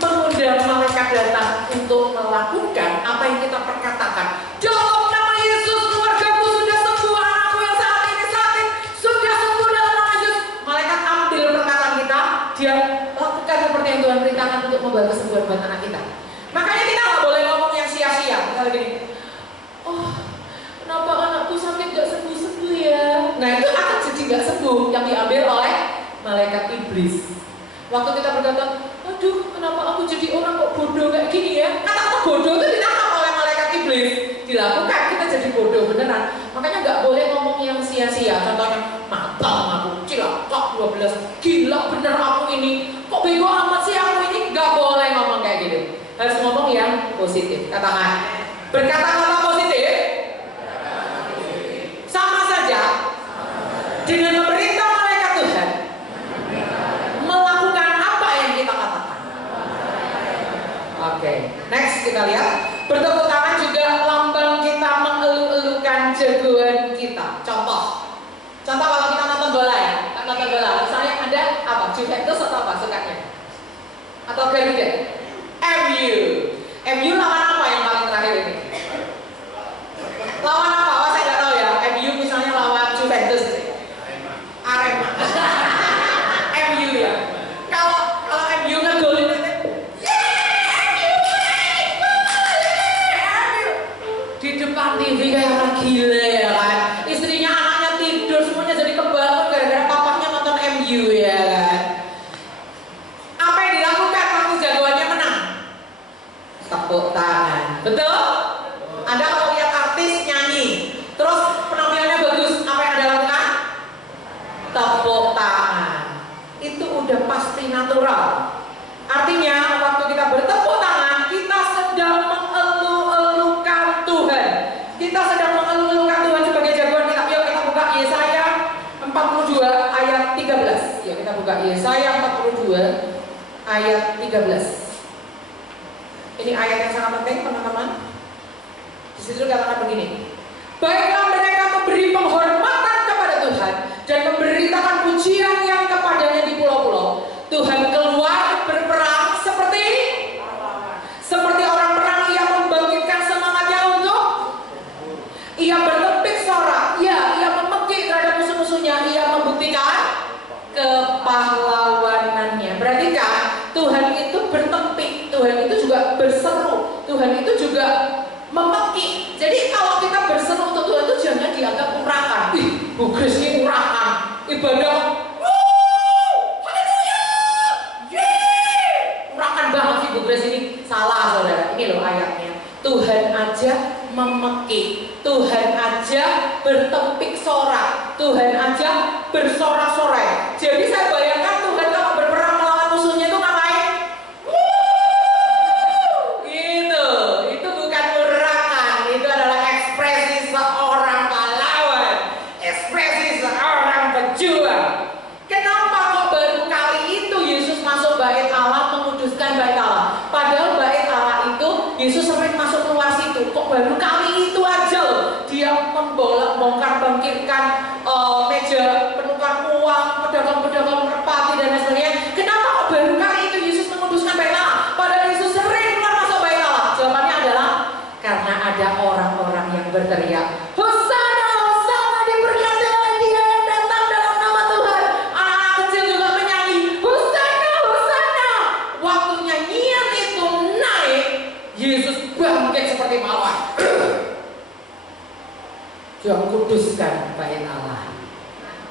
mengundang malaikat datang untuk melakukan apa yang kita perkatakan. Dalam nama Yesus, keluargaku sudah sembuh, anakku yang saat ini sakit sudah sembuh dalam nama Yesus. Malaikat ambil perkataan kita, dia lakukan seperti yang Tuhan perintahkan untuk membawa kesembuhan buat anak kita. Makanya kita nggak boleh ngomong yang sia-sia. Misalnya gini, oh kenapa anakku sakit gak sembuh-sembuh ya? Nah itu akan jadi gak sembuh, yang diambil oleh malaikat iblis. Waktu kita berkata, aduh kenapa aku jadi orang kok bodoh kayak gini ya? Kata-kata bodoh itu ditangkap oleh malaikat iblis, dilakukan, kita jadi bodoh beneran. Makanya nggak boleh ngomong yang sia-sia. Contohnya, matang aku, cilaka 12, gila bener aku ini, kok bego amat sih aku ini. Nggak boleh ngomong kayak gitu. Harus ngomong yang positif. Katakan, berkata-kata positif sama saja dengan memerintah malaikat Tuhan melakukan apa yang kita katakan. Oke, next kita lihat. Bertepuk tangan juga lambang kita mengeluh-elukan jagoan kita. Contoh kalau kita nonton bola ya, nonton bola. Misalnya ada apa? Juventus atau apa sukanya? Atau Garuda? MU lawan apa yang paling terakhir ini? Lawan apa? Oh, saya nggak tahu ya. MU misalnya lawan Juventus. Arema. MU ya. Kalau MU ngegolin itu, MU di depan TV kayak orang gila ya kan. Istrinya, anaknya tidur, semuanya jadi kebangun gara-gara papahnya nonton MU ya kan. Apa yang dilakukan waktu jagoannya menang? Tepuk tangan. Betul? Anda kalau lihat artis nyanyi, terus penampilannya bagus, apa yang Anda lakukan? Tepuk tangan. Itu udah pasti natural. Artinya waktu kita bertepuk tangan, kita sedang mengeluh-elukan Tuhan. Kita sedang mengeluh-elukan Tuhan sebagai jagoan kita. Yuk kita buka Yesaya 42 ayat 13. Yuk kita buka Yesaya 42 ayat 13. Ini ayat yang sangat penting teman-teman. Di situ katakan begini, baiklah mereka memberi penghormatan kepada pujian yang kepadanya di pulau-pulau. Tuhan keluar berperang seperti orang perang. Ia membangkitkan semangatnya untuk, ia bertepik sorak, ia memekik terhadap musuh-musuhnya, ia membuktikan kepahlawanannya. Berarti kan Tuhan itu bertepik, Tuhan itu juga berseru, Tuhan itu juga memekik. Jadi kalau kita berseru untuk Tuhan itu jangan dianggap urakan. Ih, Bu Kris ini urakan, ibadah, haleluya, urakan banget sih Bu Kris ini. Salah saudara, ini loh ayatnya. Tuhan aja memekik, Tuhan aja bertepik sorak, Tuhan aja bersorak-sorai. Jadi saya bayangkan Tuhan kalau berperang melawan musuhnya itu ngapain? Gitu. Itu bukan urakan, itu adalah ekspresi seorang pahlawan, ekspresi seorang pejuang. Kenapa kok baru kali itu Yesus masuk bait Allah, menguduskan bait Allah? Padahal bait Allah itu Yesus sering masuk keluar situ. Kok baru kali itu aja loh dia membongkar bangkitkan meja penukar uang, pedagang-pedagang merpati dan lain sebagainya. Kenapa kok baru kali itu Yesus menguduskan bait Allah? Padahal Yesus sering keluar masuk bait Allah. Jawabannya adalah karena ada orang-orang yang berteriak, Hosana, Hosana, diberkatilah dia yang datang dalam nama Tuhan. Anak-anak kecil juga menyanyi, Hosana, Hosana. Waktu nyanyian itu naik, Yesus bangkit seperti pahlawan. Dia kuduskan bait Allah.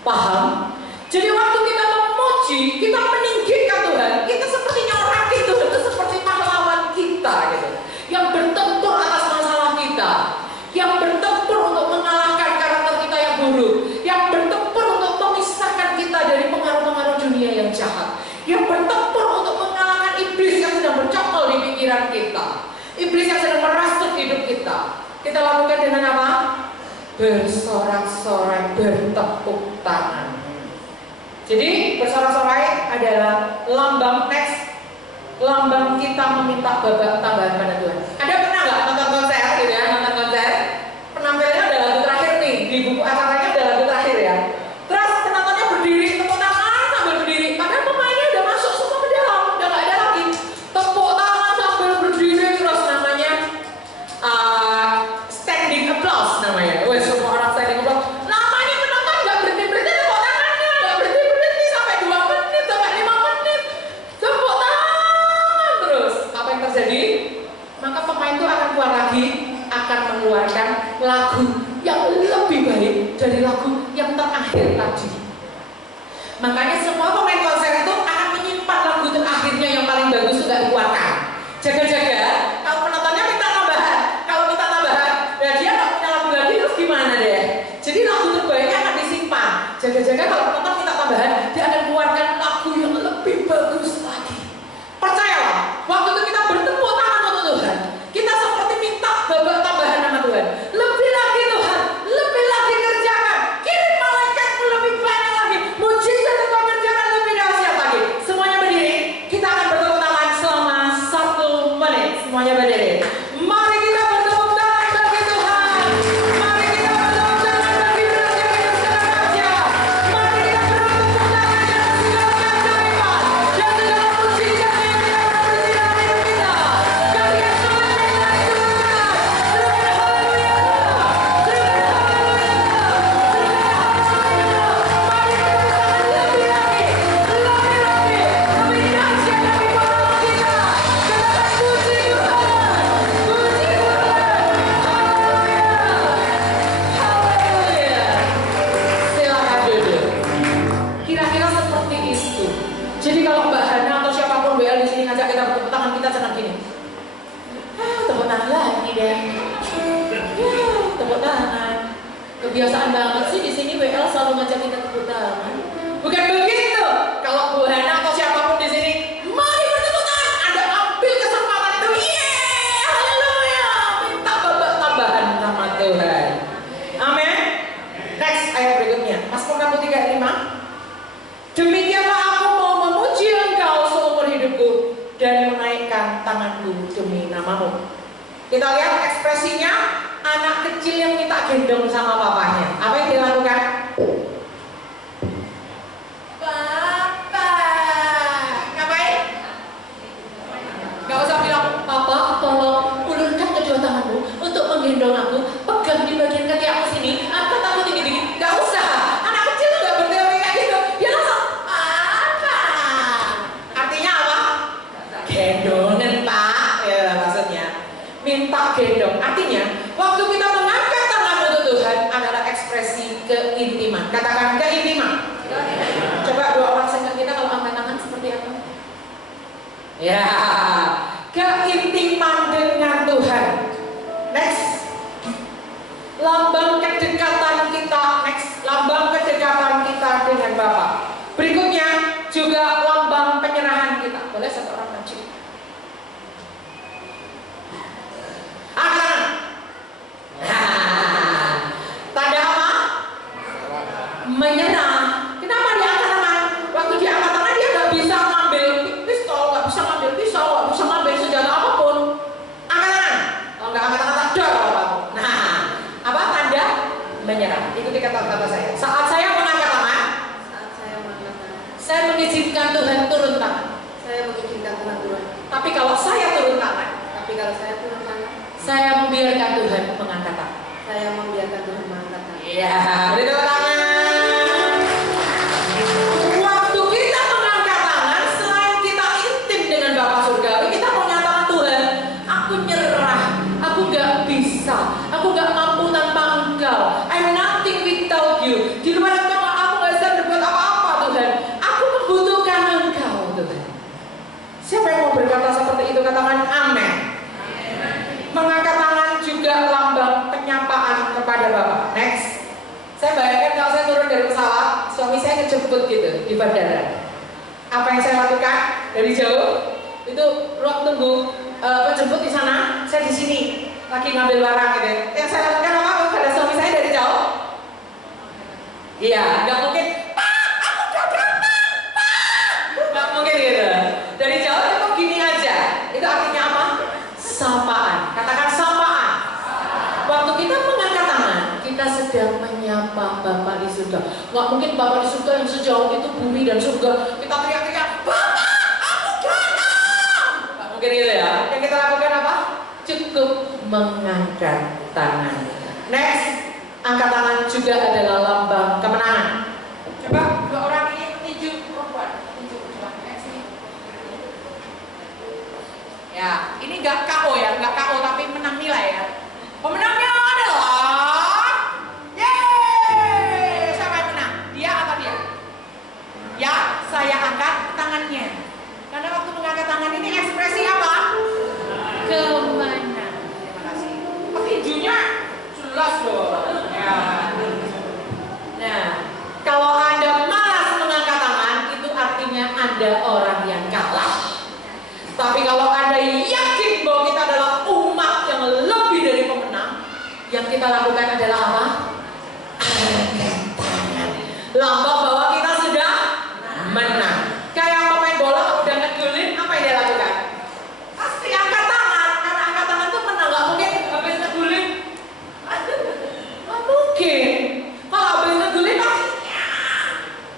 Paham? Jadi waktu kita memuji, kita meninggikan Tuhan, kita seperti nyorakin Tuhan itu seperti pahlawan kita gitu, yang bertempur atas masalah kita, yang bertempur untuk mengalahkan karakter kita yang buruk, yang bertempur untuk memisahkan kita dari pengaruh-pengaruh dunia yang jahat, yang bertempur untuk mengalahkan iblis yang sedang bercokol di pikiran kita, iblis yang sedang merasuk hidup kita. Kita lakukan dengan apa? Bersorak-sorai, bertepuk tangan. Jadi bersorak-sorai adalah lambang teks, lambang kita meminta babak tambahan pada Tuhan. Ada pernah nggak nonton konser gitu ya, nonton konser, penampilannya ada lagu terakhir nih, di buku acaranya ada lagu terakhir ya. Terus penontonnya berdiri, tepuk tangan sambil berdiri, padahal pemainnya udah masuk semua ke dalam, udah nggak ada lagi. Tepuk tangan sambil berdiri, terus namanya standing applause namanya. Wah, semua orang standing applause. Namanya penonton nggak berhenti-berhenti tepuk tangannya, nggak berhenti-berhenti sampai 2 menit, sampai 5 menit. Tepuk tangan terus. Apa yang terjadi? Maka pemain itu akan keluar lagi, akan mengeluarkan lagu yang lebih baik dari lagu yang terakhir tadi. Makanya semua pemain konser itu akan menyimpan lagu terakhirnya yang paling bagus itu nggak dikeluarkan. Jaga-jaga, kalau penontonnya minta tambahan, kalau minta tambahan, ya dia nggak punya lagu lagi terus gimana deh? Jadi lagu terbaiknya akan disimpan. Jaga-jaga kalau penonton minta tambahan, dia akan keluarkan lagu yang lebih bagus lagi. Percayalah, waktu itu kita bertepuk tangan untuk Tuhan, kita seperti minta babak tambahan sama Tuhan. Lebih lagi Tuhan, lebih lagi kerjakan, kirim malaikatmu lebih banyak lagi, mujizat engkau kerjakan lebih dahsyat lagi. Semuanya berdiri, kita akan bertepuk tangan selama 1 menit. Semuanya berdiri. Mari kita bertepuk tangan bagi Tuhan. Mari kita bertepuk tangan bagi raja-raja. Mari kita bertepuk tangan dalam segala keajaiban dan segala mujizat yang dia beri dalam hidup kita. Kalian semua yang lain teruskan. Teruskan haleluya. Teruskan haleluya. Mari kita bertepuk lebih lagi. Lebih lagi. Lebih dahsyat lagi buat Allah kita. Katakan puji Tuhan. Puji Tuhan. Haleluya. Haleluya. Silakan duduk. Kira-kira seperti itu. Jadi kalau Mbak Hana atau siapapun WL di sini ngajak kita bertepuk tangan, kita jangan gini. Tepuk tangan lagi deh. Tepuk tangan. Kebiasaan banget sih di sini WL selalu ngajak kita tepuk tangan. Bukan begitu. Kalau Bu Hana atau siapapun di sini, mari bertepuk tangan. Anda ambil kesempatan itu. Yeay, haleluya. Minta babak tambahan sama Tuhan. Amin. Next ayat berikutnya. Mazmur 65. Demikianlah aku mau memuji Engkau seumur hidupku dan menaikkan tanganku demi namamu. Kita lihat ekspresinya anak kecil yang minta gendong sama papanya. Apa yang dilakukan? tak gendong. Artinya, waktu kita mengangkat tangan untuk Tuhan adalah ekspresi keintiman. Katakan keintiman. Coba dua orang sekitar kita kalau angkat tangan seperti apa? Ya, keintiman dengan Tuhan. Next. Lambang kedekatan kita. Next. Lambang kedekatan kita dengan Bapa. Berikutnya juga lambang penyerahan kita. Boleh satu orang maju. Tanda apa? Menyerah. Kenapa dia angkat tangan? Waktu dia angkat tangan dia nggak bisa ngambil pistol, nggak bisa ngambil pisau, nggak bisa ngambil senjata apapun. Angkat tangan. Kalau nggak angkat tangan tak dor. Nah, apa tanda menyerah? Ikuti kata-kata saya. Saat saya mengangkat tangan, saya mengizinkan Tuhan turun tangan. Saya mengizinkan Tuhan turun. Tapi kalau saya turun tangan, saya membiarkan Tuhan mengangkat tangan. Saya membiarkan Tuhan mengangkat tangan. Iya, beri tepuk tangan. Waktu kita mengangkat tangan, selain kita intim dengan Bapa Surgawi, kita mau nyatakan Tuhan, aku nyerah, aku gak bisa, aku gak mampu tanpa Engkau. I'm nothing without you. Di luar Engkau, aku gak bisa berbuat apa-apa Tuhan. Aku membutuhkan Engkau Tuhan. Siapa yang mau berkata seperti itu? Katakan amin. Mengangkat tangan juga lambang penyapaan kepada Bapak. Next. Saya bayangkan kalau saya turun dari pesawat, suami saya ngejemput gitu di bandara. Apa yang saya lakukan dari jauh? Itu ruang tunggu penjemput di sana, saya di sini lagi ngambil barang gitu. Yang saya lakukan apa? Pada suami saya dari jauh. Iya, nggak mungkin. Pak, aku udah datang. Pak, nggak mungkin gitu. Dari jauh itu gini aja. Itu artinya apa? Sapaan. Katakan sapaan. Waktu kita mengangkat tangan, kita sedang menyapa Bapa di surga. Nggak mungkin Bapa di surga yang sejauh itu bumi dan surga. Kita teriak-teriak, Bapa, aku datang. Nggak mungkin gitu ya. Yang kita lakukan apa? Cukup mengangkat tangan. Next, angkat tangan juga adalah lambang kemenangan. Coba dua orang ini tinju perempuan. Tinju perempuan. Next ini. Ya, ini nggak KO ya, nggak KO tapi menang nilai ya. Pemenangnya adalah, yeay, siapa yang menang? Dia atau dia? Ya, saya angkat tangannya. Karena waktu mengangkat tangan ini ekspresi apa? Kemenangan. Terima kasih. Petinjunya jelas loh. Ya. Nah, kalau Anda malas mengangkat tangan, itu artinya Anda orang yang kalah. Tapi kalau Anda yakin bahwa kita adalah umat yang lebih dari pemenang, yang kita lakukan adalah apa? Angkat tangan. Lambang bahwa kita sudah menang. Kayak pemain bola kalau udah ngegolin, apa yang dia lakukan? Pasti angkat tangan. Karena angkat tangan itu menang. Gak mungkin habis ngegolin. Gak mungkin. Kalau habis ngegolin,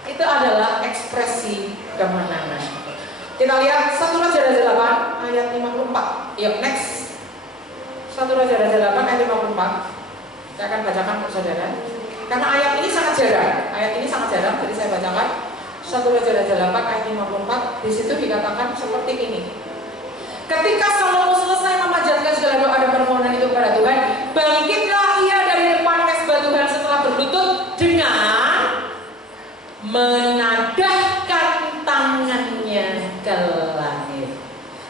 itu adalah ekspresi kemenangan. Kita lihat 1 Raja-Raja 8 ayat 54. Yuk, next. 1 Raja-Raja 8 ayat 54. Saya akan bacakan untuk saudara. Karena ayat ini sangat jarang. Ayat ini sangat jarang, jadi saya bacakan 1 Raja-Raja 8 ayat 54. Di situ dikatakan seperti ini. Ketika Salomo selesai memanjatkan segala doa dan permohonan itu kepada Tuhan, bangkitlah ia dari depan mesbah Tuhan setelah berlutut dengan menadahkan tangannya ke langit.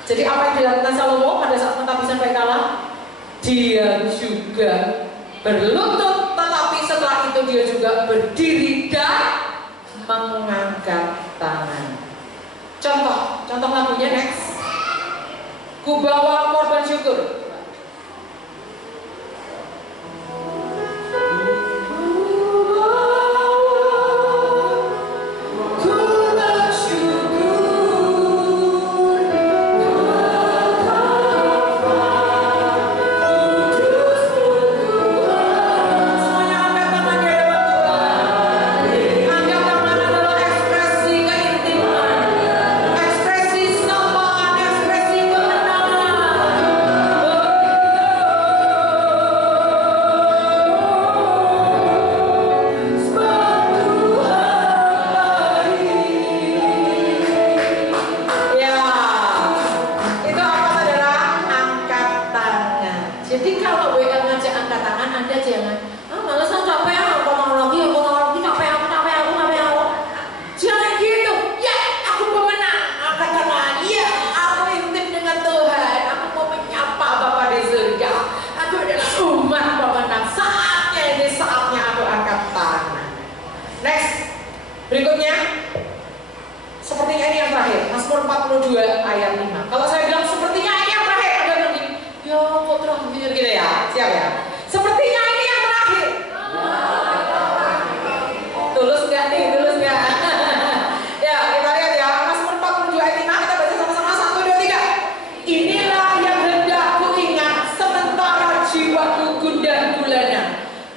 Jadi apa yang dilakukan Salomo pada saat pentabisan Baikala? Dia juga berlutut, tetapi setelah itu dia juga berdiri dan mengangkat tangan. Contoh lagunya next. Ku bawa korban syukur. Aku Mazmur 42 ayat 5. Kalau saya bilang sepertinya ini yang terakhir, ada yang begini, ya kok terakhir gitu ya, siap ya? Sepertinya ini yang terakhir. Tulus nggak nih? Tulus nggak? Ya, kita lihat ya, Mazmur 47 ayat 5, kita baca sama-sama, 1, 2, 3. Inilah yang hendak ku ingat sementara jiwaku gundah gulana.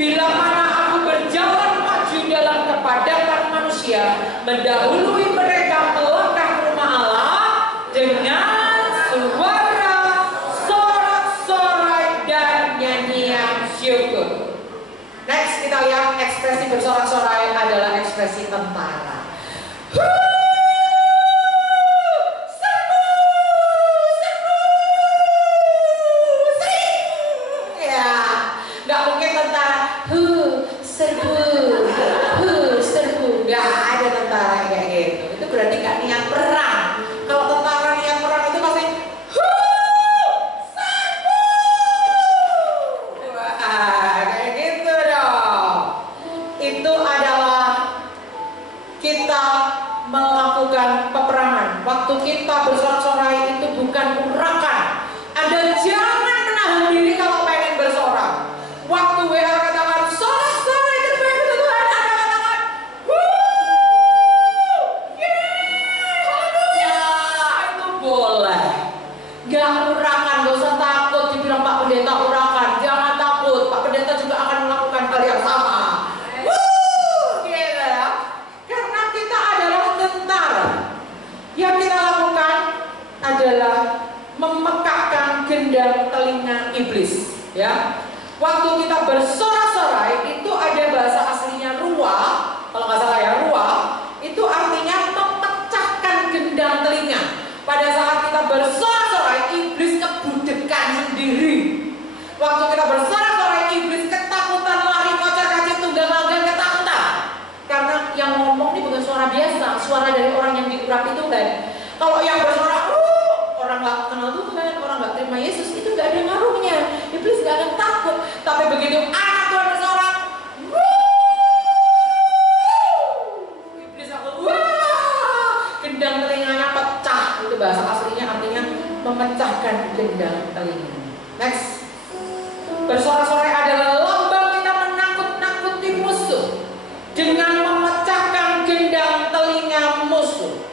Bila mana aku berjalan maju dalam kepadatan manusia, mendahului mereka melangkah ke rumah Allah dengan suara sorak-sorai dan nyanyian syukur. Next, kita lihat ekspresi bersorak-sorai adalah ekspresi tentara. Ya, nggak mungkin tentara serbu, nggak ada tentara kayak gitu. Itu berarti nggak niat perang. Kalau tentara niat perang itu pasti serbu. Wah, kayak gitu dong. Itu adalah kita melakukan peperangan. Waktu kita bersorak-sorai itu bukan urakan. Anda jangan menahan diri kalau pengen bersorak. Waktu WA katakan sorak-sorai terbaik untuk Tuhan, Anda katakan haleluya, itu boleh. Gak urakan, gak usah takut dibilang Pak Pendeta urakan. Jangan takut, Pak Pendeta juga akan melakukan hal yang sama. Gitu ya. Karena kita adalah tentara. Yang kita lakukan adalah memekakkan gendang telinga iblis, ya. Waktu kita bersorak-sorai itu ada bahasa aslinya ruah, kalau nggak salah ya, ruah itu artinya memecahkan gendang telinga. Pada saat kita bersorak-sorai, iblis kebudekan sendiri. Waktu kita bersorak-sorai, iblis ketakutan, lari kocar-kacir, tunggang langgang, ketakutan. Karena yang ngomong ini bukan suara biasa, suara dari orang yang diurap itu kan. Kalau yang bersorak, orang nggak kenal Tuhan, orang nggak terima Yesus, itu nggak ada ngaruhnya. Iblis nggak akan takut. Tapi begitu anak Tuhan bersorak, iblis langsung wah, gendang telinganya pecah. Itu bahasa aslinya artinya memecahkan gendang telinga. Next, bersorak-sorai adalah lambang kita menakut-nakuti musuh dengan memecahkan gendang telinga musuh.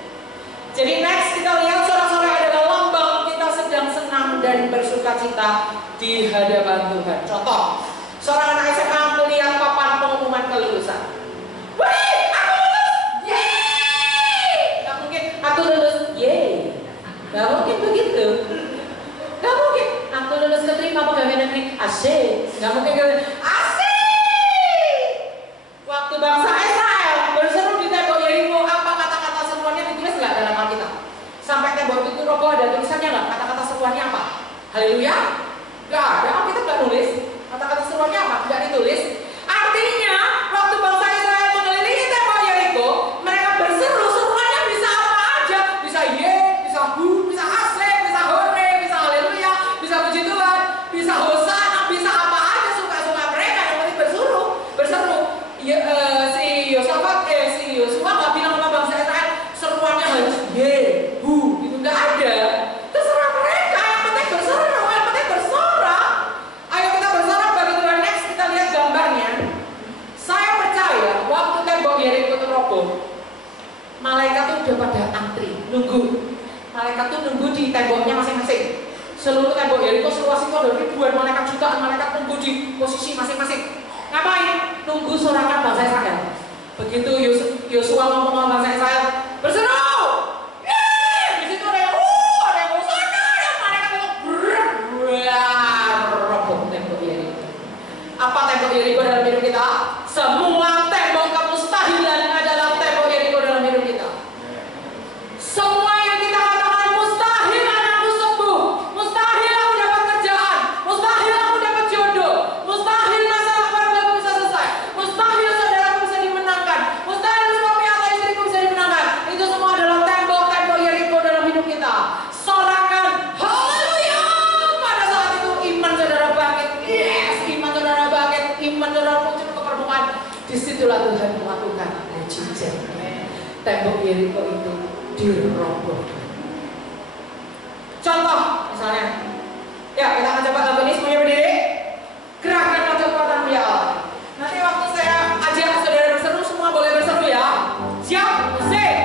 Jadi next kita lihat sorak-sorai adalah lambang kita sedang senang dan bersuka cita di hadapan Tuhan. Contoh, seorang anak SMA melihat papan pengumuman kelulusan. Wih, aku lulus, yeay! Gak mungkin aku lulus, yeay. Gak mungkin begitu. Gak mungkin aku lulus keterima pegawai negeri, asyik. Gak mungkin gitu, asyik. Waktu bangsa Israel berseru di tembok Yeriko, apa kata-kata seruannya ditulis nggak dalam Alkitab? Sampai tembok itu roboh, ada tulisannya nggak? Kata-kata seruannya apa? Haleluya? Nggak ada, Alkitab nggak nulis. Kata-kata seruannya apa? Nggak ditulis. Artinya, waktu bangsa Israel mengelilingi tembok Yeriko, mereka berseru, seruannya bisa apa aja. Bisa ye, bisa hu, bisa asle, bisa hore, bisa haleluya, bisa puji Tuhan, bisa hosana, bisa apa aja suka-suka mereka. Yang penting berseru. Ya, si Yosua nggak bilang sama bangsa Israel seruannya harus ye, hu, gitu, nggak ada. Terserah mereka, yang penting berseru, yang penting bersorak. Ayo kita bersorak bagi Tuhan. Next kita lihat gambarnya. Saya percaya waktu tembok Yeriko itu roboh, malaikat tuh udah pada antri nunggu. Malaikat tuh nunggu di temboknya masing-masing. Seluruh tembok Yeriko seluas itu ada ribuan malaikat, jutaan malaikat nunggu di posisi masing-masing. Ngapain? Nunggu sorakan bangsa Israel. Begitu Yosua ngomong sama bangsa Israel, berseru, di situ ada yang hosana, ada malaikat itu roboh tembok Yeriko. Apa tembok Yeriko dalam hidup kita? Semua tembok kemustahilan adalah tembok Yeriko dalam hidup kita. Semua yang kita katakan mustahil anakku sembuh, mustahil aku dapat kerjaan, mustahil aku dapat jodoh, mustahil masalah keluarga aku bisa selesai, mustahil saudaraku bisa dimenangkan, mustahil suami atau istriku bisa dimenangkan. Itu semua adalah tembok-tembok Yeriko dalam hidup kita. Sorakan haleluya. Pada saat itu iman saudara bangkit. Yes, iman saudara bangkit, iman saudara muncul ke permukaan. Disitulah Tuhan melakukan mujizat. Tembok Yeriko itu dirobohkan. asalnya. Ya, kita akan coba lagu ini semuanya berdiri. Gerakan maju kekuatan ya Allah. Nanti waktu saya ajak saudara berseru, semua boleh berseru ya. Siap, musik.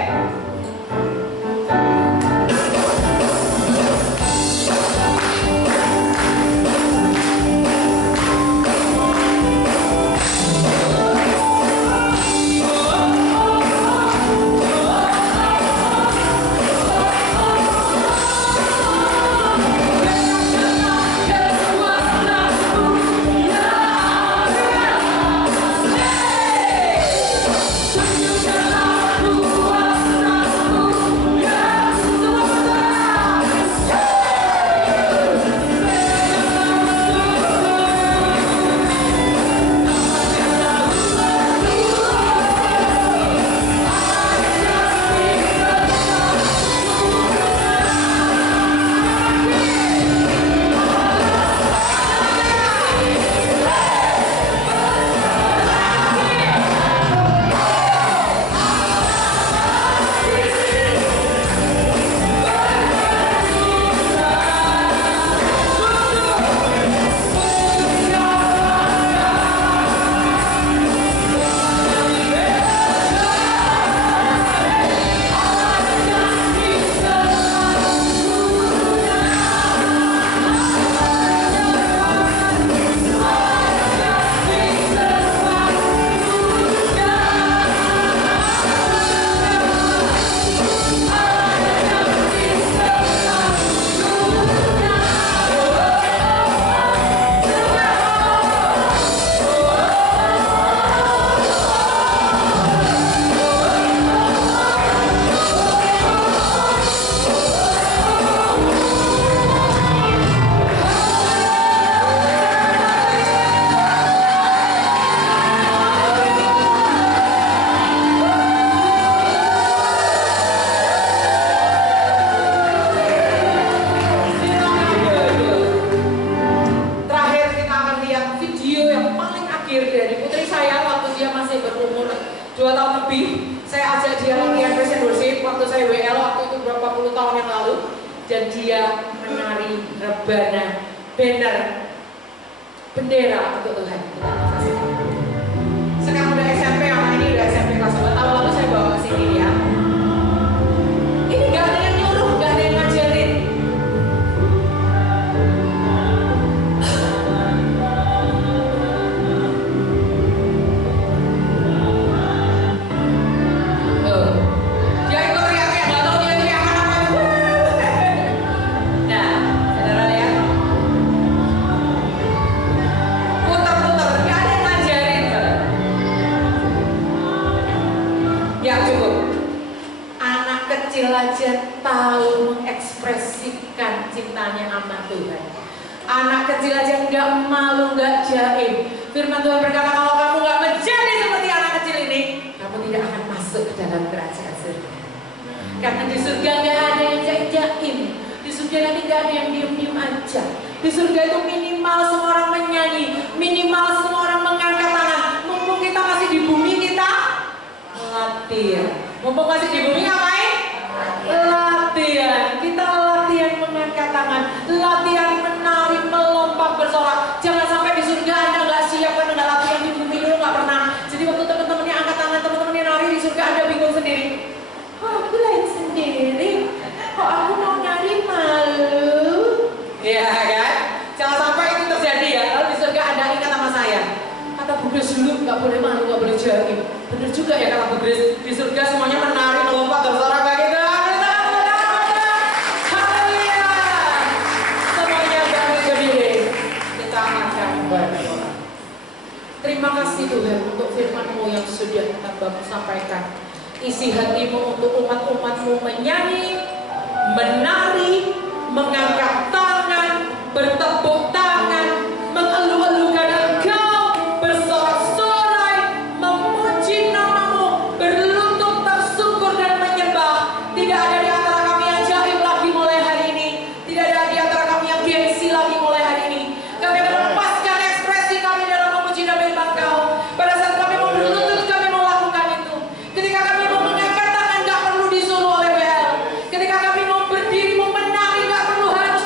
Ketika kami mau berdiri, mau menari, nggak perlu harus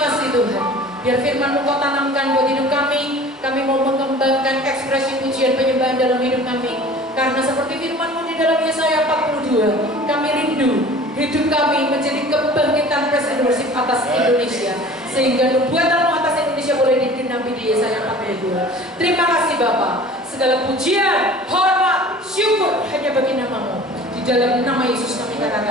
kasih Tuhan. Biar firman-Mu Kau tanamkan buat hidup kami. Kami mau mengembangkan ekspresi pujian penyembahan dalam hidup kami. Karena seperti firman-Mu di dalam Yesaya 42, kami rindu hidup kami menjadi kebangkitan praise and worship atas Indonesia. Sehingga nubuatan-Mu atas Indonesia boleh digenapi di Yesaya 42. Terima kasih Bapa. Segala pujian, hormat, syukur hanya bagi nama-Mu. Di dalam nama Yesus kami katakan.